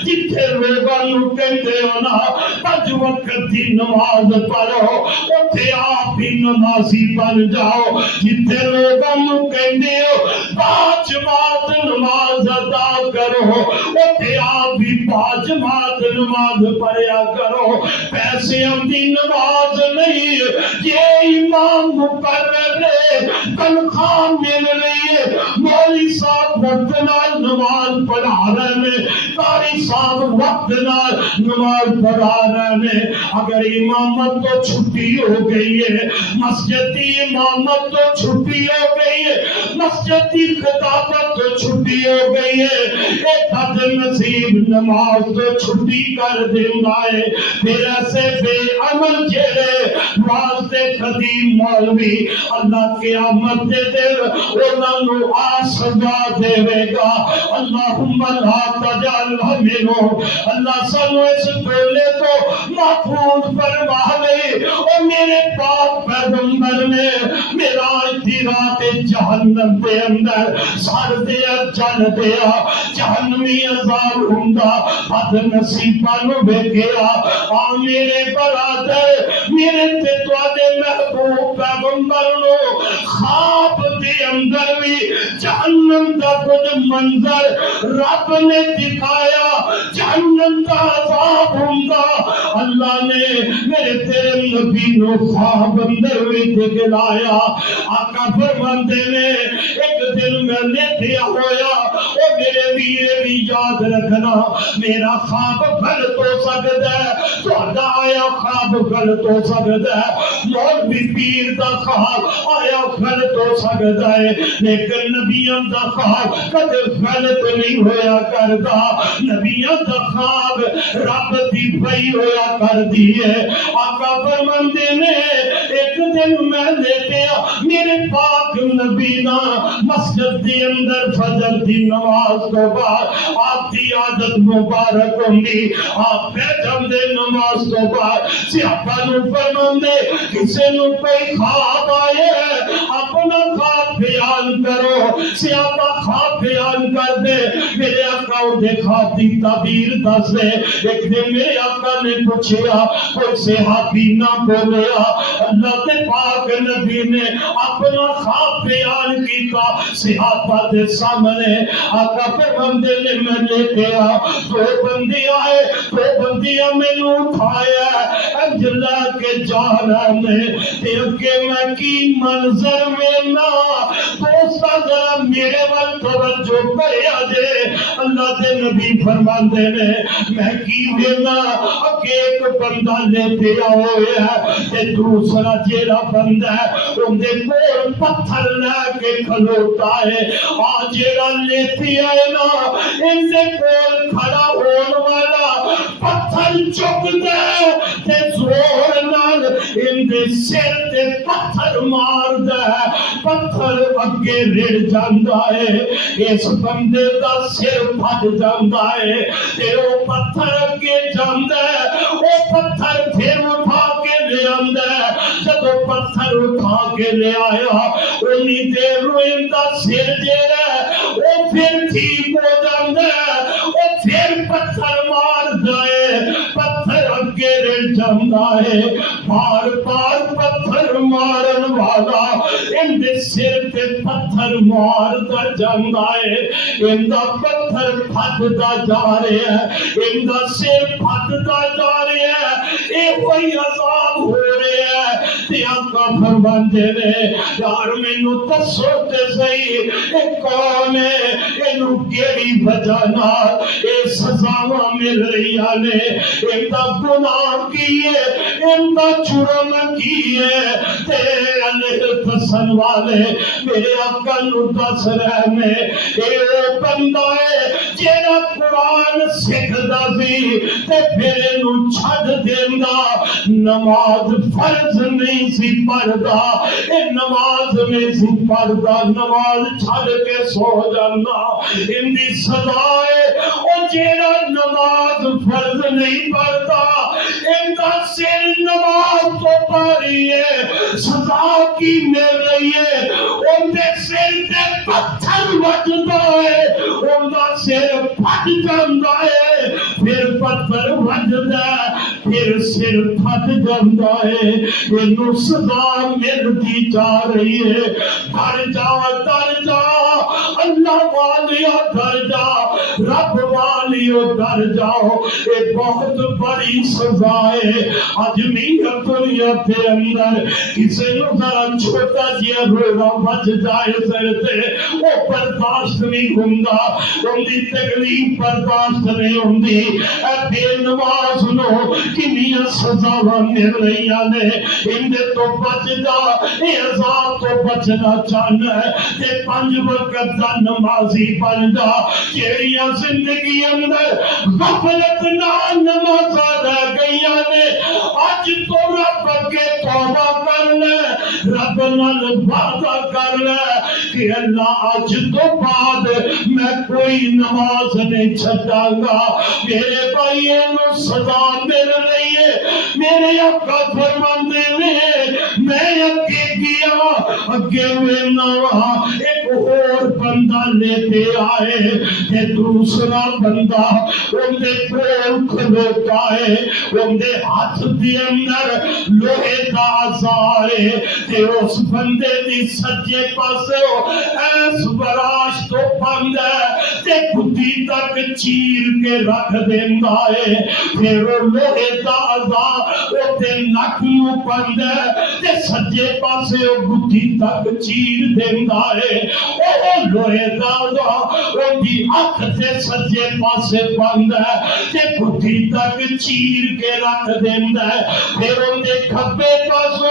جتھے لوگاں نو کہندے ہو نا 5 وقت دی نماز پڑھو اوتھے آپ بھی نمازی بن جاؤ جتھے لوگاں نو کہندے ہو 5 جماعت نماز ادا کرو اوتھے آپ بھی 5 جماعت نماز پڑھیا کرو. پیسے دی نماز نہیں، یہ امام مقرر ہے، تنخواہ مل رہی ہے، مولوی صاحب وقت نال نماز پڑھا رہے ہیں، قاری صاحب وقت نال نماز پڑھا رہے ہیں. اگر امامت تو چھٹی ہو گئی ہے، مسجد کی امامت تو چھٹی ہو گئی ہے، مسجد کی خطابت تو چھٹی ہو گئی ہے، ایک بد نصیب نماز تو چھٹی کر دینا ہے. پھر ایسے بے عمل جڑے واسطے خطیب مولوی اللہ قیامت دے دل انہاں نو آ سزا دے گا. اللہم لا تجعلنا منہم. اللہ سانو اس ٹولے تو محفوظ فرما لے. اور میرے پاک پیغمبر نے معراج دی رات جہنم دے اندر سر دیا جل دیا جہنمی عذاب ہوندا بد نصیباں نو ویکھیا. آ میرے برادر میرے تے تواڈے محبوب پیغمبر نو خواب دے اندر بھی جہنم دا کچھ منظر رب نے دکھایا، جہنم دا عذاب ہوندا. اللہ نے میرے تیرے نبی نو خواب اندر بھی دکھلایا. آقا فرماندے نے ایک دن میں لیٹیا ہویا، او میرے ویرے بھی یاد رکھنا میرا خواب غلط ہو سکتا ہے، تہاڈا آیا خواب غلط ہو سکتا ہے، مولوی پیر دا خواب آیا غلط ہو سکتا ہے، لیکن نبیوں دا خواب کدے غلط نہیں ہویا کرتا. نبیوں دا خواب رب دی وحی ہویا کردی ہے. آقا فرماندے نے ایک دن میں لیٹیا، میرے پاک نبی نا مسجد دی اندر فجر دی نماز تو بعد آپ دی عادت مبارک ہوندی، آپ بیٹھن دے نماز تو بعد صحابہ نو فرماندے کسے نو کوئی خواب آئے اپنا خواب بیان کرو. صحابہ خواب بیان کر دے. میرے آقا دے خواب دی تعبیر دس دے. ایک دن میرے آقا نے پوچھیا، کوئی صحابی نہ بولیا، اللہ کے پاک نبی نے اپنا خواب بیان کیتا صحابہ دے سامنے. آقا فرماندے نے میں لیٹیا، دو بندے آئے، دو بندیاں میں نے اٹھایا انجلا کے جانا میں کہ میں کی منظر میں نہ دوستا ذرا میرے وقت توجہ کرے آجے. اللہ دے نبی فرماندے نے میں کی دینا کہ ایک بندہ لیتے ہوئے ہے تے دوسرا جیڑا بندہ ہے ان دے کول پتھر لے کے کھلوتا ہے. آج جیڑا لیتی آئے نا ان دے کول کھڑا ہون والا پتھر چک دے تے زور نال ان دے سر تے پتھر مار دے، پتھر اگے رڑ جاندا ہے، اس بندے دا سر پھٹ جاندا ہے تے او پتھر اگے جاندا ہے. او پتھر پھر اٹھا کے لے آندا ہے. جب پتھر اٹھا کے لے آیا انہی دیر نو ان دا سر جیڑا ہے او پھر ٹھیک ہو جاندا ہے. او پھر پتھر مار جائے، پتھر اگے رہ جاندا ہے. بار بار پتھر مارن والا ان دے سر تے پتھر ماردا جاندا ہے. ان دا پتھر پھٹدا جا رہا ہے، ان دا سر پھٹدا جا رہا ہے. اے وہی عذاب ہو رہا ہے. تے آقا فرماندے نے یار مینوں دسو تے صحیح اے کون ہے، اینو کیڑی وجہ نال اے سزاواں مل رہیاں نے، ان دا گناہ کی ہے، ان دا جرم کی ہے. تے علیہ دسن والے میرے آقا نو دس رہے نے اے او بندہ ہے جیڑا قرآن سکھدا سی تے پھر اینو چھڈ دیندا، نماز فرض نہیں سی پڑھدا، اے نماز میں سی پڑھدا، نماز چھڈ کے سو جانا. ان دی سزا ہے او جیڑا نماز فرض نہیں پڑھدا، ان دا سر نماز تو پاری ہے، سزا کی مل رہی ہے. ان دے سر تے پتھر وجدا ہے، ان دا سر پھٹ جاندا ہے، پھر پتھر وجدا ہے، پھر سر پھٹ جاندا ہے. اینو سزا ملتی جا رہی ہے. در جا اللہ والیا در جا، رب والی لیو ڈر جاؤ، یہ بہت بڑی سزا ہے۔ اج میاں دنیا کے اندر کسی نو ذرا چھوٹا جہا روڑا بچ جائے سر تے وہ برداشت نہیں ہوندا، ان دی تکلیف برداشت نہیں ہوندی۔ اے بے نماز نو کنیاں سزاواں مل رہیاں نے، ان دے تو بچ جا، اے عذاب تو بچنا چاہنا ہے تے 5 وقت دا نمازی بن جا۔ جیڑیاں زندگی اندر غفلت نال نمازاں رہ گئیاں نے، اج تو رب کے توبہ کرنا، رب نال وعدہ کرنا کہ اللہ اج تو بعد میں کوئی نماز نہیں چھڈاں گا۔ میرے بھائیوں نو سزا مل رہی ہے، میرے آقا فرماندے نے میں اگے گیا، اگے وینا ایک اور بندہ لیتے آئے تے دوسرا بندہ ان دے کول کھلوتا ہے، ان دے ہاتھ دے اندر لوہے دا آزار ہے تے اس بندے دی سجے پاسے ایس براش تو بند ہے تے گھٹی تک چیر کے رکھ دیندا ہے، پھر وہ لوہے دا آزار وہ تے نک نو بند ہے تے سجے پاسے وہ گھٹی تک چیر دیندا ہے، وہ لوہے دا آزار وہ دی اکھ تے سجے پاسے بند ہے تے گھٹی تک چیر کے رکھ دیندا ہے، پھر ان دے کھبے پاسوں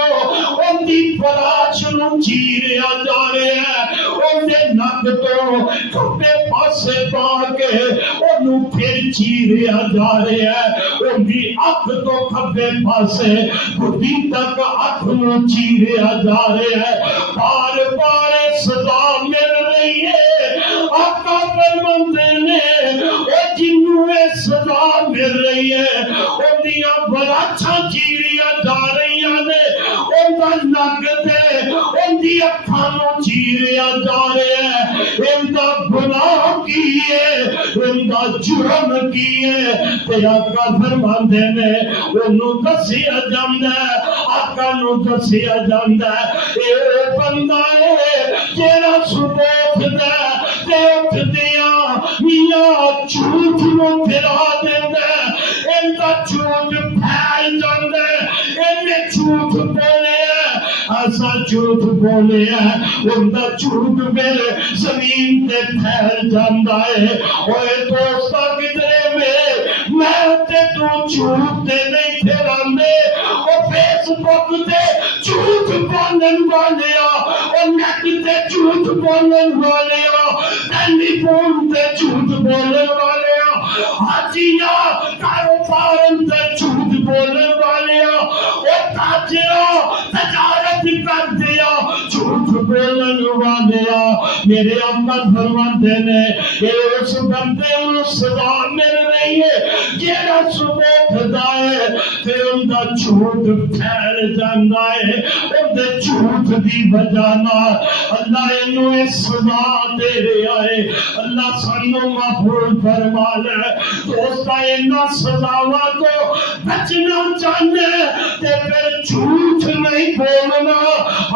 ان دی فراش نو چیریا جا رہا ہے، ان دے نک تو کھبے پاسے پا کے انہوں پھر چیریا جا رہا ہے، ان دی اکھ تو کھبے پاسے گھٹی تک اکھ نو چیریا جا رہا ہے، بار بار سزا مل رہی ہے۔ آقا فرماندے نے اے جنوں اے سزا مل رہی ہے ان دیاں براچھاں چیریا جا رہی نے، ان دا نک تے ان دی اکھاں نو چیریا جا رہا ہے، ان دا گناہ کی ہے، ان دا جرم کی ہے، تے آقا فرماندے نے انہوں دسیا جاندا ہے، آقا نو دسیا جاندا ہے اے بندہ ہے جیڑا صبح اٹھدا تے اٹھدیاں میاں جھوٹ نو پھرا دیندا ہے، ان دا جھوٹ پھیل جاندا ہے، ان نے جھوٹ بولے ایسا جھوٹ بولے ان دا جھوٹ میرے زمین تے پھیل جاندا ہے۔ اوے دوستا کدرے میں تے تو جھوٹ تے نہیں پھیراندے، او فیس بک تے جھوٹ بولن والیا، او نیٹ تے جھوٹ بولن والیا، ٹیلی فون تے جھوٹ بولن والیا، حاجیا کاروبار تے جھوٹ بولن والیا، او تاجرہ تجارت کر دیا جھوٹ بولن والیا، میرے احمد فرماندے نے کہ اس بندے نو سزا مل رہی ہے جیڑا صبح اٹھدا ہے تے ان دا جھوٹ پھیل جاندا ہے، ان دے جھوٹ دی وجہ نال اللہ انہوں اے سزا دے رہا ہے۔ اللہ سانو معفول فرما لے، دوستا انہاں سزاواں تو بچنا چاہنے تے پھر جھوٹ نہیں بولنا،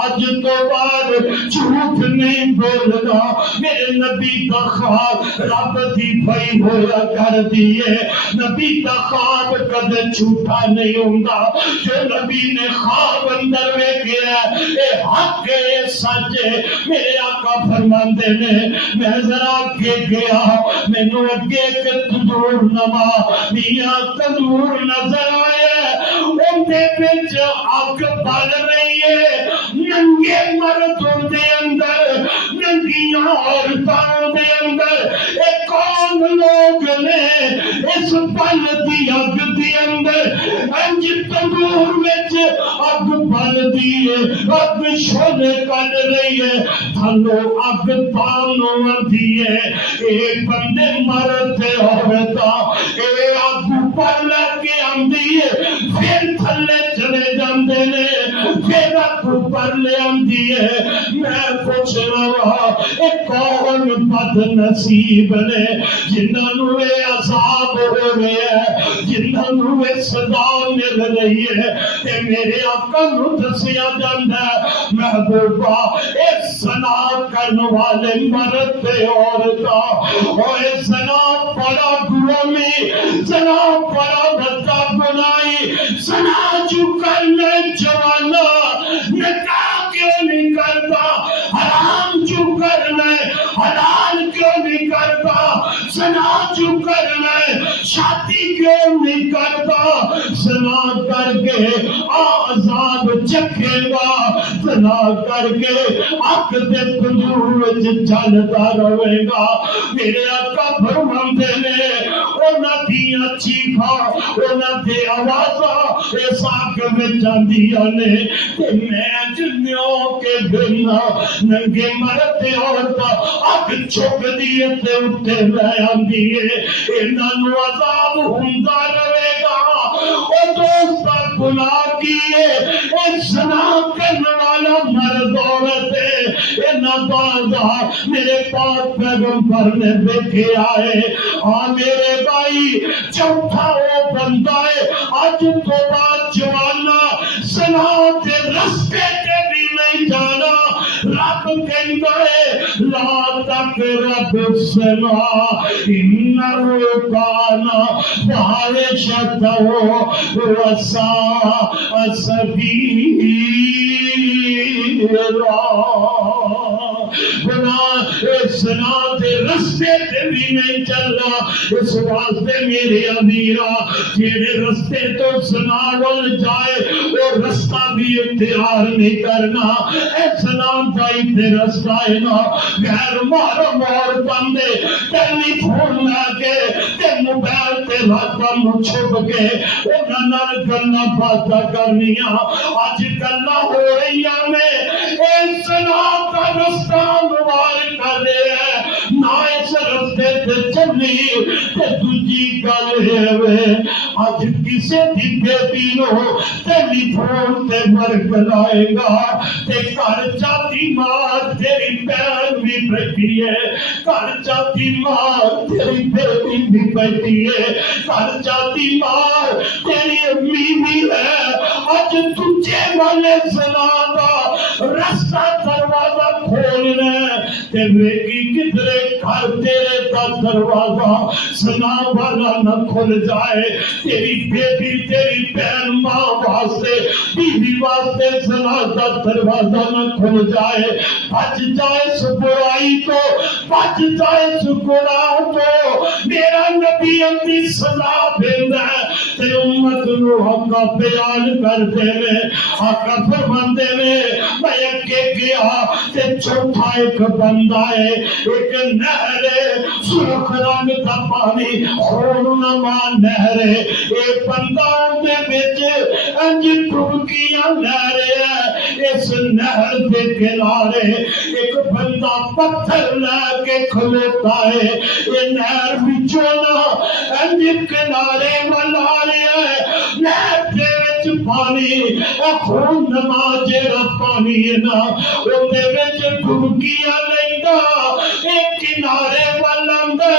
اج تو بعد جھوٹ نہیں بولنا۔ میرے نبی کا خواب رب دی بھائی ہویا کر دیئے، نبی کا خواب کدے جھوٹا نہیں ہوندا، جو نبی نے خواب اندر میں کیا اے حق اے سچ ہے۔ میرے آقا فرماندے نے میں ذرا اگے گیا، مینوں اگے ایک تندور نما میاں تندور نظر آیا، ان دے وچ اگ بل رہی ہے، ننگے مردوں دے اندر، ننگیاں عورتوں دے اندر، اے کون لوگ نے اس بل دی اگ دی اندر انج تندور وچ اگ بل دی ہے، اگ شولے کڈ رہی ہے، تھلو اگ تانوں آندی ہے، اے بندے مرد تے عورتاں اے اگ پر لے کے آندی ہے، پھر تھلے چلے جاندے نے، پھر اگ پر کر لیندی ہے. میں پوچھ رہا اے کون بد نصیب نے جنہاں نوں اے عذاب ہو رہے ہیں, جنہاں نوں اے سزا مل رہی ہے, تے میرے آقا نوں دسیا جاندا ہے محبوبہ اے زنا کرن والے مرد تے عورتاں اوے زنا بڑا گناہی, زنا بڑا بڑا گناہی, زنا جو کرنے جوانا نکاح کیوں نہیں کرتا, حرام جو کرنا حلال کیوں نہیں کرتا, زنا جو کرنا شادی کیوں نہیں کرتا, زنا کر کے آزاد چکھے گا, زنا کر کے حق دے تندور وچ جلدا رہے گا. میرے آقا فرماندے نے انہاں دیاں چیخاں انہاں دے آوازاں اس آگ وچ آندیاں نے تے میں جنوں کے بنا ننگے مرد تے عورتاں اگ چک دیے تے اٹھے لے آندی ہے. انہاں نوں عذاب ہوندا رہے گا. او دوستا گناہ کیے اے زنا کرنے والا مرد عورت ہے, انہاں دا میرے پاک پیغمبر نے دیکھے آئے. ہاں میرے بھائی چوتھا وہ بندہ ہے اج تو بعد جوانا زنا دے رستے تے بھی نہیں جانا. رب کہندا ہے لا تقربوا الزنا انه كان فاحشة وساء سبيلا. زنا دے رستے تے بھی نہیں چلنا. اس واسطے میرے امیرا جیڑے رستے تو زنا ول جائے وہ رستہ بھی اختیار نہیں کرنا. اے زنا دائی تے رستہ ہے نا غیر محرم اور بندے ٹیلی فون لا کے تے موبائل تے رقم چھپ کے انہاں نال گلاں باتاں کرنیاں اج گلاں ہو رہیاں نے. اے زنا دا رستہ مبارک کر رہے ہیں نہ اس رستے تے چلی. تے دوجی گل ہے اج کسے دی بیٹی نو ٹیلی فون تے مرگ لائے گا تے گھر جاتی ماں تیری بہن بھی بیٹھی ہے, گھر جاتی ماں تیری بیٹی بھی بیٹھی ہے, گھر جاتی ماں تیری امی بھی ہے. اج تجھے والے زنا دا رستہ دروازہ کھولنا تے ویکھی کدھرے گھر تیرے دا دروازہ زنا والا نہ کھل جائے. تیری بیٹی تیری بہن ماں واسطے بیوی واسطے زنا دا دروازہ نہ کھل جائے. بچ جائے اس برائی تو, بچ جائے اس گناہ تو. میرا نبی اپنی سزا دیندا ہے تے امت نو حق بیان کرتے نے. آقا فرماندے نے میں اگے گیا تے چوتھا ایک بندہ ہے, ایک نہر ہے سرخ رنگ دا پانی خونما نہر ہے. ایک بندہ دے وچ انج ڈبکیاں لے رہا ہے. اس نہر دے کنارے ایک بندہ پتھر لے کے کھلوتا ہے. یہ نہر وچوں نہ انج کنارے بنا رہا ہے. نہر دے وچ پانی خون نما جڑا پانی ہے نا اودے وچ ڈبکیاں لیندا ایک کنارے والاندا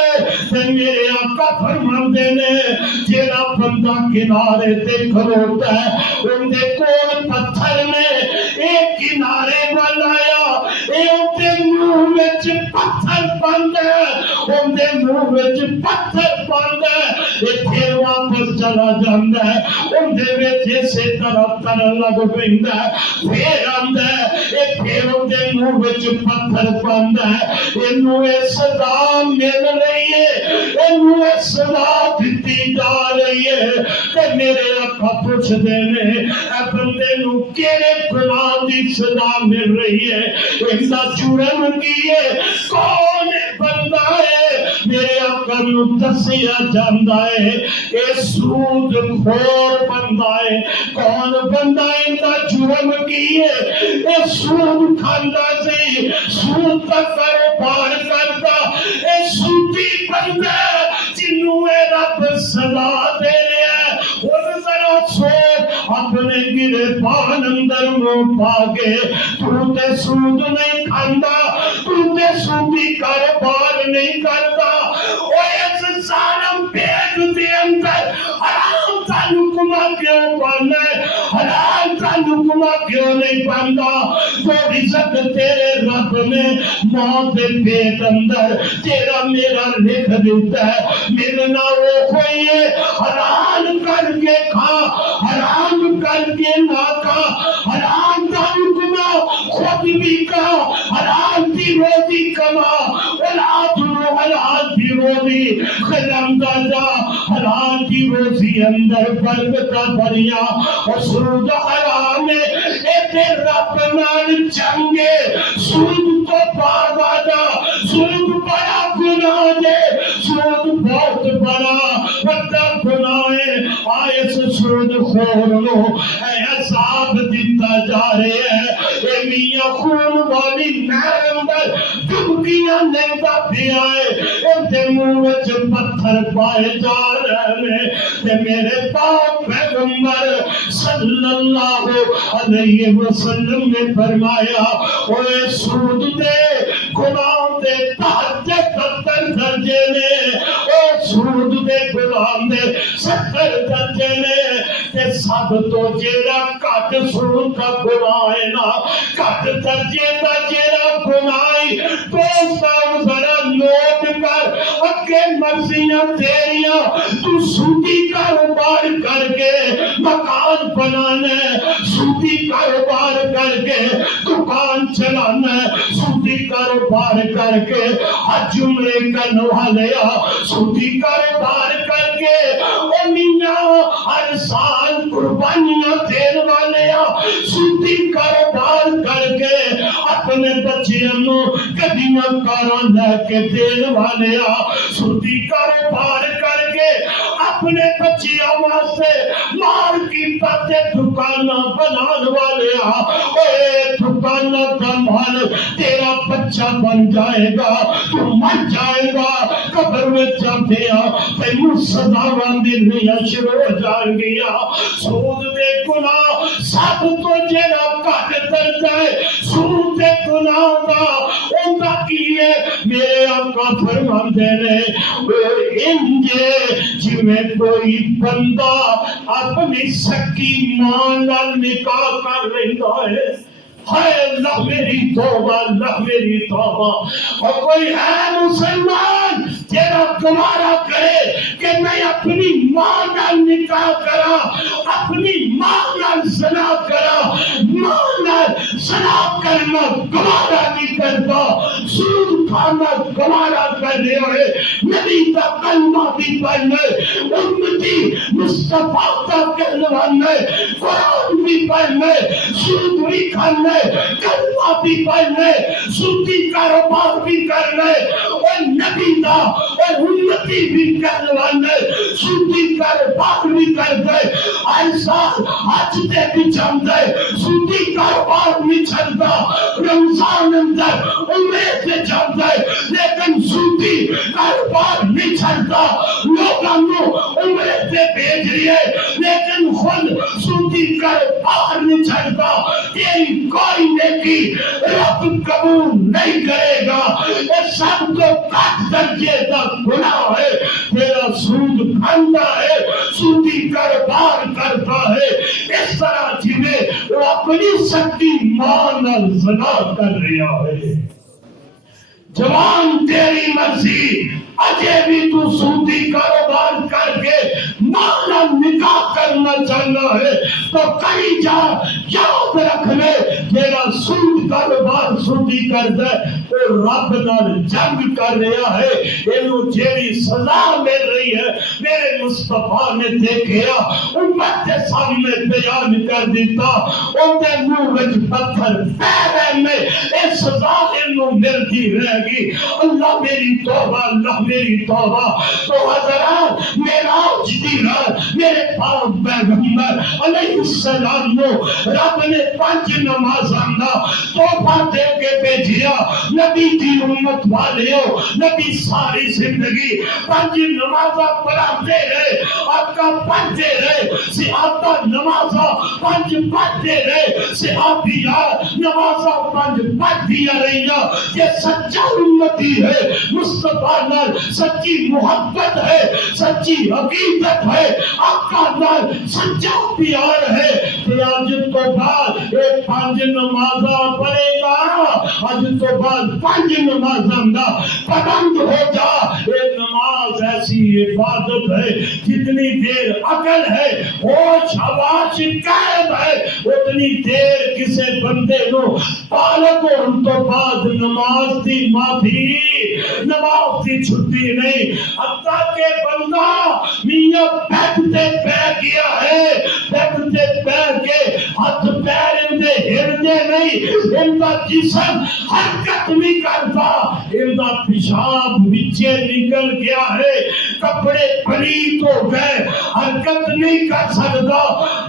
تے میرے آقا فرماندے نے جڑا بندہ کنارے تے کھلوتا ہے اودے کول پتھر نے ایک کنارے والا آیا اے اودے منہ وچ پتھر بند ہے, اودے منہ وچ پتھر بند ہے. اے پھر واپس چلا جاندا ہے اودے وچ اسی طرح ترن لگ پیندا ہے. پھر آندا ہے اے پھر اودے منہ وچ پتھر بند ہے. اینوں اے سزا مل رہی ہے, اینوں اے سزا دتی جا رہی ہے. تے میرے آقا پوچھدے نے اے بندے نوں کیڑے گناہ دی سزا مل رہی ہے, اس دا جرم کی ہے, کون بندہ ہے. میرے آقا نوں دسیا جاندا ہے اے سود خور بندہ ہے. کون بندہ ان دا جرم کی ہے, اے سود کھاندا سی, سود دا کاروبار کردا, اے سودی بندہ جنوں اے رب سزا دے رہا ہے. ہن ذرا سوچ اپنے گرے پان اندر منہ پا کے تو تے سود نہیں کھاندا تو تے سودی کاروبار نہیں کرتا اوے اس ظالم پیٹ دے اندر حرام کا لقمہ کیوں پانا ہے حلال کا لقمہ کیوں نہیں پاندا جو رزق تیرے رب نے ماں دے پیٹ اندر تیرا میرا لکھ دیتا ہے میرے نہ وہ کوئی ہے حلال کر کے کھا حرام کر کے نہ کھا حرام کا لقمہ خود بھی کھا حلال کی روزی کما حلال کی روزی خلمدہ جا حلال کی روزی اندر برکتہ بھریا اور سود حرام ہے اے رب نال چنگے سود تو پاگا جا سود بڑا گناہ دے سود بہت بڑا گناہ ہے آئے سے سود خور لو اے عذاب دیتا جا رہے ہیں اے میاں خون والی نہر اندر ڈبکیاں لیتا بھی آئے اے تے منہ سے پتھر پائے جا رہے ہیں تے میرے پاک پیغمبر صلی اللہ علیہ وسلم نے فرمایا اوے سود دے گناہ دے تحت 70 درجے نے او سود دے گناہ دے 70 درجے نے تے سب تو جیڑا کٹ سود کا گناہ ہے نا کٹ درجے دا جیڑا گناہ ہے دوستاں ذرا نوٹ کر اگے مرضیاں تیریاں تو سودی کاروبار کر کے مکان بنانا ہے سودی کاروبار کر کے دکان چلانا ہے سودی کاروبار کر کے حج عمرے کرنے والے سودی کاروبار کر کے او میاں ہر سال قربانیاں دین والے سودی کاروبار کر کے اپنے بچیاں نو گڈیاں کاراں لے کے دین والے سودی کاروبار کر کے اپنے بچیاں واسطے مارکیٹاں تے دکاناں بنان والے اے دکاناں کا مال تیرا بچہ بن جائے گا تو مر جائے گا قبر میں جاندیا تے سزاواں دنیا شروع ہو جان گیا سود دے گناہ سب تو جڑا کٹ درجہ ہے سود دے گناہ دا اوندا کی ہے میرے آقا فرماندے نے انجے جویں کوئی بندہ اپنی سکی ماں نال نکاح کر رہا ہے ہائے اللہ میری توبہ اور کوئی ہے مسلمان تیرا گوارا کرے کہ میں اپنی ماں نال نکاح کرا اپنی ماں نال زنا کرا ماں نال زنا کرنا گوارا نہیں کرتا سود کھانا گوارا کر رہے ہوئے نبی کا کلمہ بھی پڑھنے امتی مصطفیٰ کا کہلوانے قرآن بھی پڑھنے سود بھی کھانے کلمہ بھی پڑھنے سودی کاروبار بھی کرنے اور نبی دا اور امتی بھی کہلوانے سودی کاروبار بھی کرنے ایسا حج دے بھی جاندے سودی کاروبار بھی چلتا رمضان اندر عمرے دے جاندے لیکن سودی کاروبار نہیں چلتا لوگاں نو عمرے دے بھیج رہی ہے لیکن خود سودی کاروبار نہیں چلتا تیری کوئی نیکی رب قبول نہیں کرے گا یہ سب کو کٹ درجے کا گناہ ہے تیرا سود کھانا ہے سودی کاروبار کرتا ہے اس طرح جنہیں وہ اپنی سکی ماں نال زنا کر رہا ہے جوان تیری مرضی اجے بھی تو سودی کاروبار کر کے مالا نکاح کرنا چاہنا ہے تو کہیں جا یاد رکھ لے میرا سود کاروبار سودی کر دے وہ رب نال جنگ کر رہا ہے انہوں جیری سزا مل رہی ہے میرے مصطفیٰ نے دیکھیا امت کے سامنے بیان کر دیتا ان کے منہ وچ پتھر پہرے میں اے سزا انہوں ملتی رہے گی اللہ میری توبہ تو حضرات معراج دی رات میرے پاک پیغمبر علیہ السلام نو رب نے 5 نماز نمازاں تحفہ دے کے بھیجیا نبی دی امت والیو نبی ساری زندگی پنج نمازاں پڑھاتے رہے آقا پڑھتے رہے صحابہ نمازاں پنج پڑھتے رہے صحابیہ نمازاں پنج پڑھدیاں رہیاں یہ سچا امتی ہے مصطفیٰ نال سچی محبت ہے سچی حقیقت ہے آقا نال سچا پیار ہے کہ آج تو بعد ایک پانچ نمازاں پڑھے گا آج تو بعد پانچ نمازاں دا پابند ہو جا یہ نماز ایسی عبادت ہے جتنی دیر عقل ہے ہوش حواس قائم ہے اتنی دیر کسے بندے نو بالغ ہون تو بعد نماز دی معافی نماز دی چھٹی نہیں حتیٰ کہ بندہ میاں بیٹھ تے پہ گیا ہے بیٹھ تے پہ کے ہاتھ پیر اندے ہردے نہیں اندہ جسم حرکت نہیں کرتا اندہ پیشاب وچے نکل گیا ہے کپڑے پلیت ہو گئے حرکت نہیں کر سکتا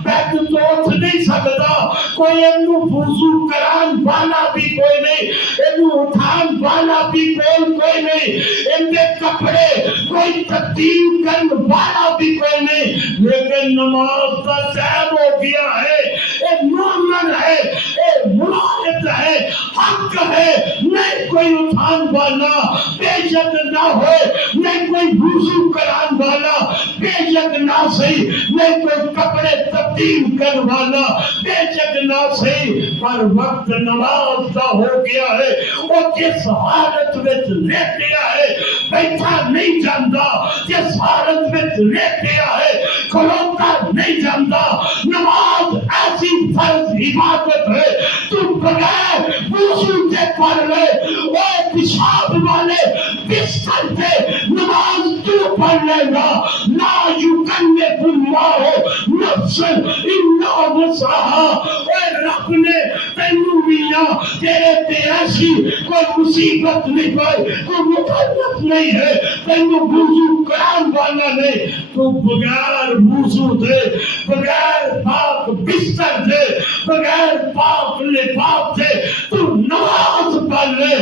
بیٹھ تو اٹھ نہیں سکتا کوئی انو وضو کران والا بھی کوئی نہیں انو اٹھان والا بھی کوئی نہیں اندے کپڑے کوئی تبدیل کرن والا بھی کوئی نہیں لیکن نماز کا ٹائم ہو گیا ہے اے مومن ہے اے ملائت ہے حق ہے نہیں کوئی اٹھان والا بے شک نہ ہوئے نہیں کوئی وضو کران والا بے شک نہ صحیح نہیں کوئی کپڑے تبدیل کر والا بے شک نہ صحیح پر وقت نماز کا ہو گیا ہے وہ جس حالت میں لیٹیا ہے بیٹھا نہیں جانتا جس حالت میں لیٹیا ہے کھلوتا نہیں جانتا نماز ایسی فرض عبادت ہے تو بغیر وضو کے پڑھ لے وہ پیشاب والے بستر پہ نماز تو پڑھ لے گا لا یکلف اللہ نفسا الا وسعها اے رب نے تینوں میاں تیرے تے ایسی کوئی مصیبت نہیں پائی تو مکلف نہیں ہے تینوں وضو کران والا نہیں تو بغیر وضو دے بغیر پاک بستر دے بغیر پاک لباس دے تو نماز پڑھ لے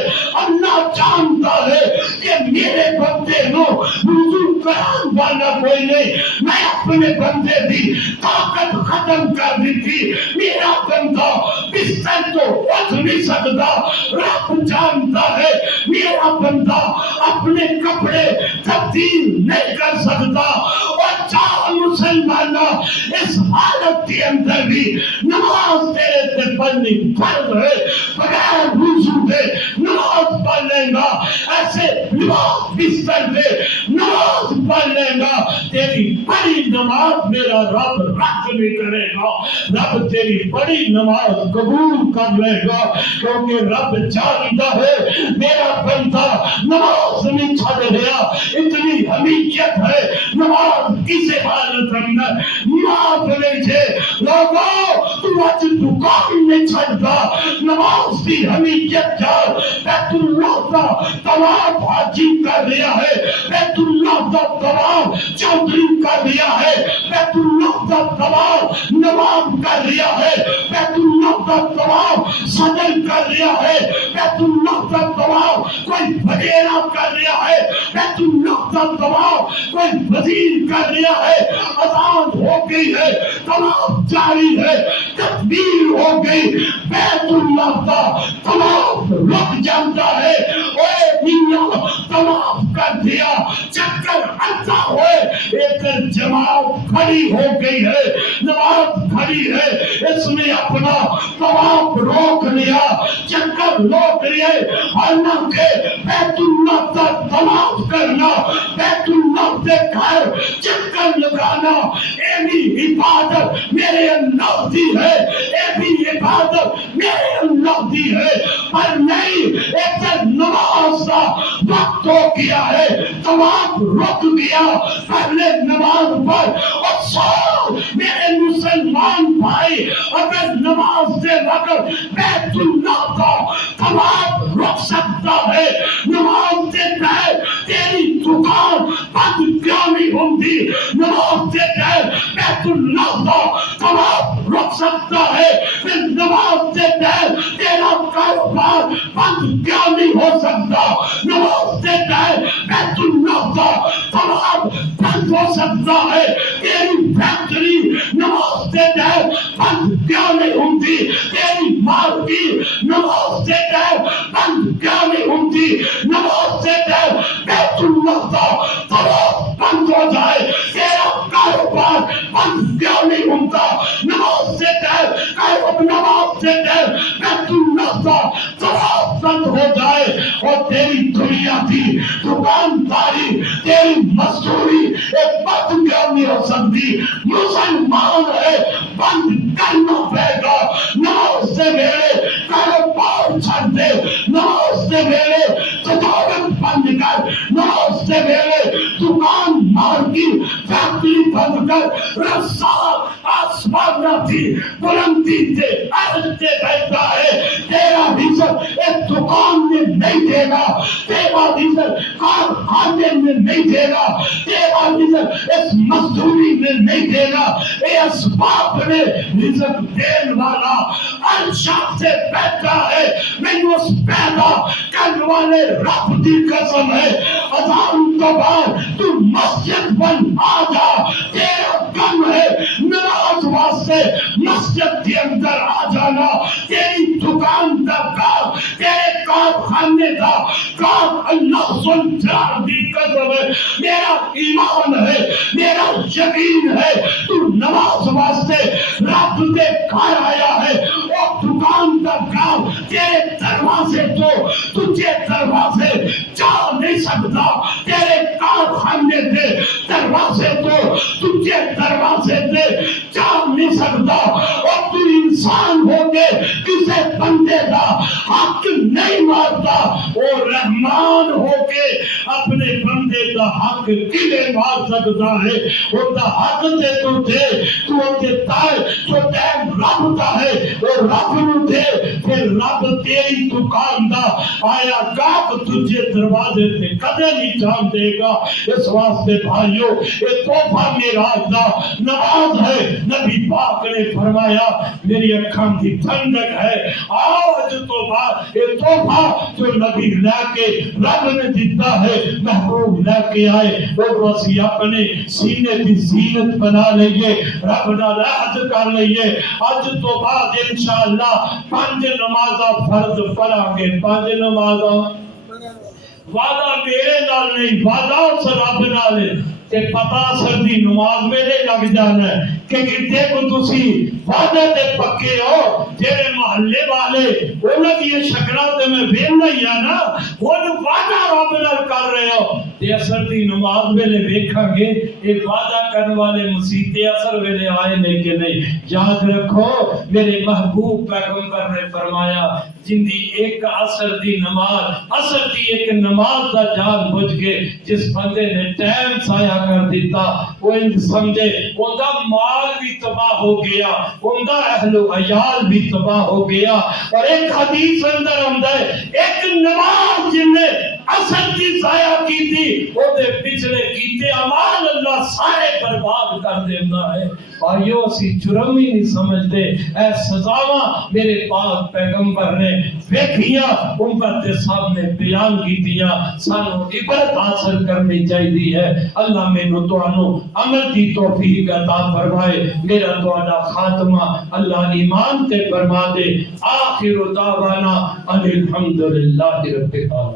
اللہ جانتا ہے کہ میرے بندے نو وضو کران والا کوئی نہیں میں اپنے بندے دی طاقت ختم کر دی تھی میرا بندہ بستر تو اٹھ نہیں سکتا رب جانتا ہے میرا بندہ اپنے کپڑے تبدیل نہیں کر سکتا اور چاہ مسلمانہ اس حالت کے اندر بھی نماز تیرے تے پڑھنی فرض ہے بغیر وضو دے نماز پڑھ لیں گا ایسے لباس بستر دے نماز پڑھ لیں گا تیری بڑی نماز میرا رب رد نہیں کرے گا رب تیری بڑی نماز قبول کر لے گا کیونکہ رب جانتا ہے میرا بندہ نماز نہیں چھڑ رہا اتنی حمیت ہے نماز کسی حالت اندر معاف نہیں تھے لوگوں تو آج دکان نہیں چھڑتا نماز کی حمیت جان بیت اللہ کا طواف حاجی کر رہا ہے بیت اللہ کا طواف چودھری کر رہا ہے بیت اللہ کا طواف نواب کر رہا ہے بیت اللہ کا طواف صدر کر رہا ہے بیت اللہ کا طواف کوئی وزیرہ کر رہا ہے بیت اللہ کا طواف کوئی وزیر کر رہا ہے اذان ہو گئی ہے طواف جاری ہے تکبیر ہو گئی بیت اللہ کا طواف رک جاتا ہے اے میاں طواف کر دیا چکر ہٹا ہوئے ایک جماعت کھڑی ہو گئی ہے نماز کھڑی ہے اس نے اپنا طواف روک لیا چکر روک لیے حالانکہ بیت اللہ کا طواف کرنا بیت اللہ کے گھر چکر لگانا اے بھی عبادت میرے اللہ دی ہے اے بھی عبادت میرے اللہ دی ہے پر نہیں ایک نماز کا وقت ہو گیا ہے طواف رک گیا پہلے نماز پڑھ اور سو میرے مسلمان بھائی اگر نماز کے وقت بیت اللہ کا طواف رک سکتا ہے نماز کے تحت تیری دکان بند کیوں نہیں ہوتی نماز کے تحت بیت اللہ کا طواف رک سکتا ہے پھر نماز کے تحت ہو سکتا، نماز دیتا ہے بیت اللہ کا تمام بند ہو سکتا ہے، تیری فیکٹری نماز دیتا ہے بند کیا نہیں ہوتی، تیری مارکیٹ نماز دیتا ہے بند کیا نہیں ہوتی، نماز دیتا ہے بیت اللہ کا تمام بند ہو جائے، تیرا کاروبار بند کیا نہیں ہوتا، نماز دیتا ہے نماز دیتا ہے بیت اللہ کا تمام بند ہو جائے، اور تیری دنیا کی دکانداری تیری مزدوری ایک بند کیا نہیں ہو سکتی، مسلمان ہے بند کرنا پڑے گا، نماز سے میرے کاروبار چھڑ دے، نماز سے میرے تجارت بند کر، نماز سے میرے دکان مارکی فیکٹری بند کر، رسال آسمانہ کی بلندی سے عرض سے بیٹھا ہے، تیرا رزق ایک دکان میں نہیں دے گا، تیرا رزق کارخانے میں نہیں دے گا، تیرا رزق اس مزدوری میں نہیں دے گا، اے اسباب نے رزق دین والا عرشات سے بیٹھا ہے، میں اس پیدا کرنے والے رب کی قسم ہے، اذان کے بعد تو مسجد بن آ جا، تیرا کم ہے نماز واسطے مسجد کے اندر آ جانا، تیری دکان کا کام، تیرے کارخانے کا کام اللہ سلطان کی قسم ہے، میرا ایمان ہے، میرا یقین ہے، تو نماز واسطے رب کے گھر آیا ہے، اور دکان کا کام تیرے دروازے تو تجھے دروازے جا نہیں سکتا، تیرے کارخانے کے دروازے تو تجھے دروازے سے جا نہیں سکتا، اور تو انسان ہو کے کسے بندے کا حق نہیں مارتا، اور رحمان ہو کے اپنے بندے کا حق کلے مار سکتا ہے، ان کا حق دے تو دے، تو دیتا ہے تو ٹائم رب کا ہے، اور رب نو دے، پھر رب تیری دکان دا آیا گاہک تجھے دروازے سے کدے نہیں جان دے گا، اس واسطے بھائیو یہ تحفہ میراث دا نماز ہے، نبی پاک نے فرمایا میری اکھاں کی ٹھنڈک ہے، آج تو بعد یہ تحفہ جو نبی لے کے رب نے دیتا ہے محبوب لے کے آئے، وہ اسی اپنے سینے کی زینت بنا لئیے، رب نال عہد کر لئیے، آج تو بعد انشاءاللہ 5 نمازاں فرض پڑھیں گے، 5 نمازاں وعدہ میرے نال نہیں، وعدہ اس رب نال ہے، کہ پتا سردی نماز میرے لگ جانا ہے، کہ دیکھو تسی وعدے تے پکے ہو، جیرے محلے والے انہاں دی شکلات میں ویلا ہی ہے نا، وہ وعدہ رب نال کر رہے ہو، تے اثر دی نماز ویلے ویکھاں گے یہ وعدہ کرنے والے مسیتے اثر ویلے آئے نہیں کہ نہیں، یاد رکھو میرے محبوب پیغمبر نے فرمایا جندی ایک اثر دی نماز، اثر دی ایک نماز دا جان بجھ کے جس بندے نے ٹائم سایہ کر دیتا، وہ ان سمجھے ان دا مال بھی تباہ ہو گیا، ان دا اہل و عیال بھی تباہ ہو گیا، اور ایک حدیث اندر آندا ہے ایک نماز جن نے اثر کی ضائع کی تھی وہ دے پچھلے کیتے اعمال اللہ سارے برباد کر دیتا ہے، اور یہ اسی جرم ہی نہیں سمجھتے، اے سزاواں میرے پاک پیغمبر نے ویکھیاں امت کے سامنے بیان کی دیا، سانو عبرت حاصل کرنی چاہیے ہے، اللہ مینوں تانوں عمل کی توفیق عطا فرمائے، میرا تہاڈا خاتمہ اللہ ایمان تے فرما دے، آخر دعوانا ان الحمدللہ رب العالمین۔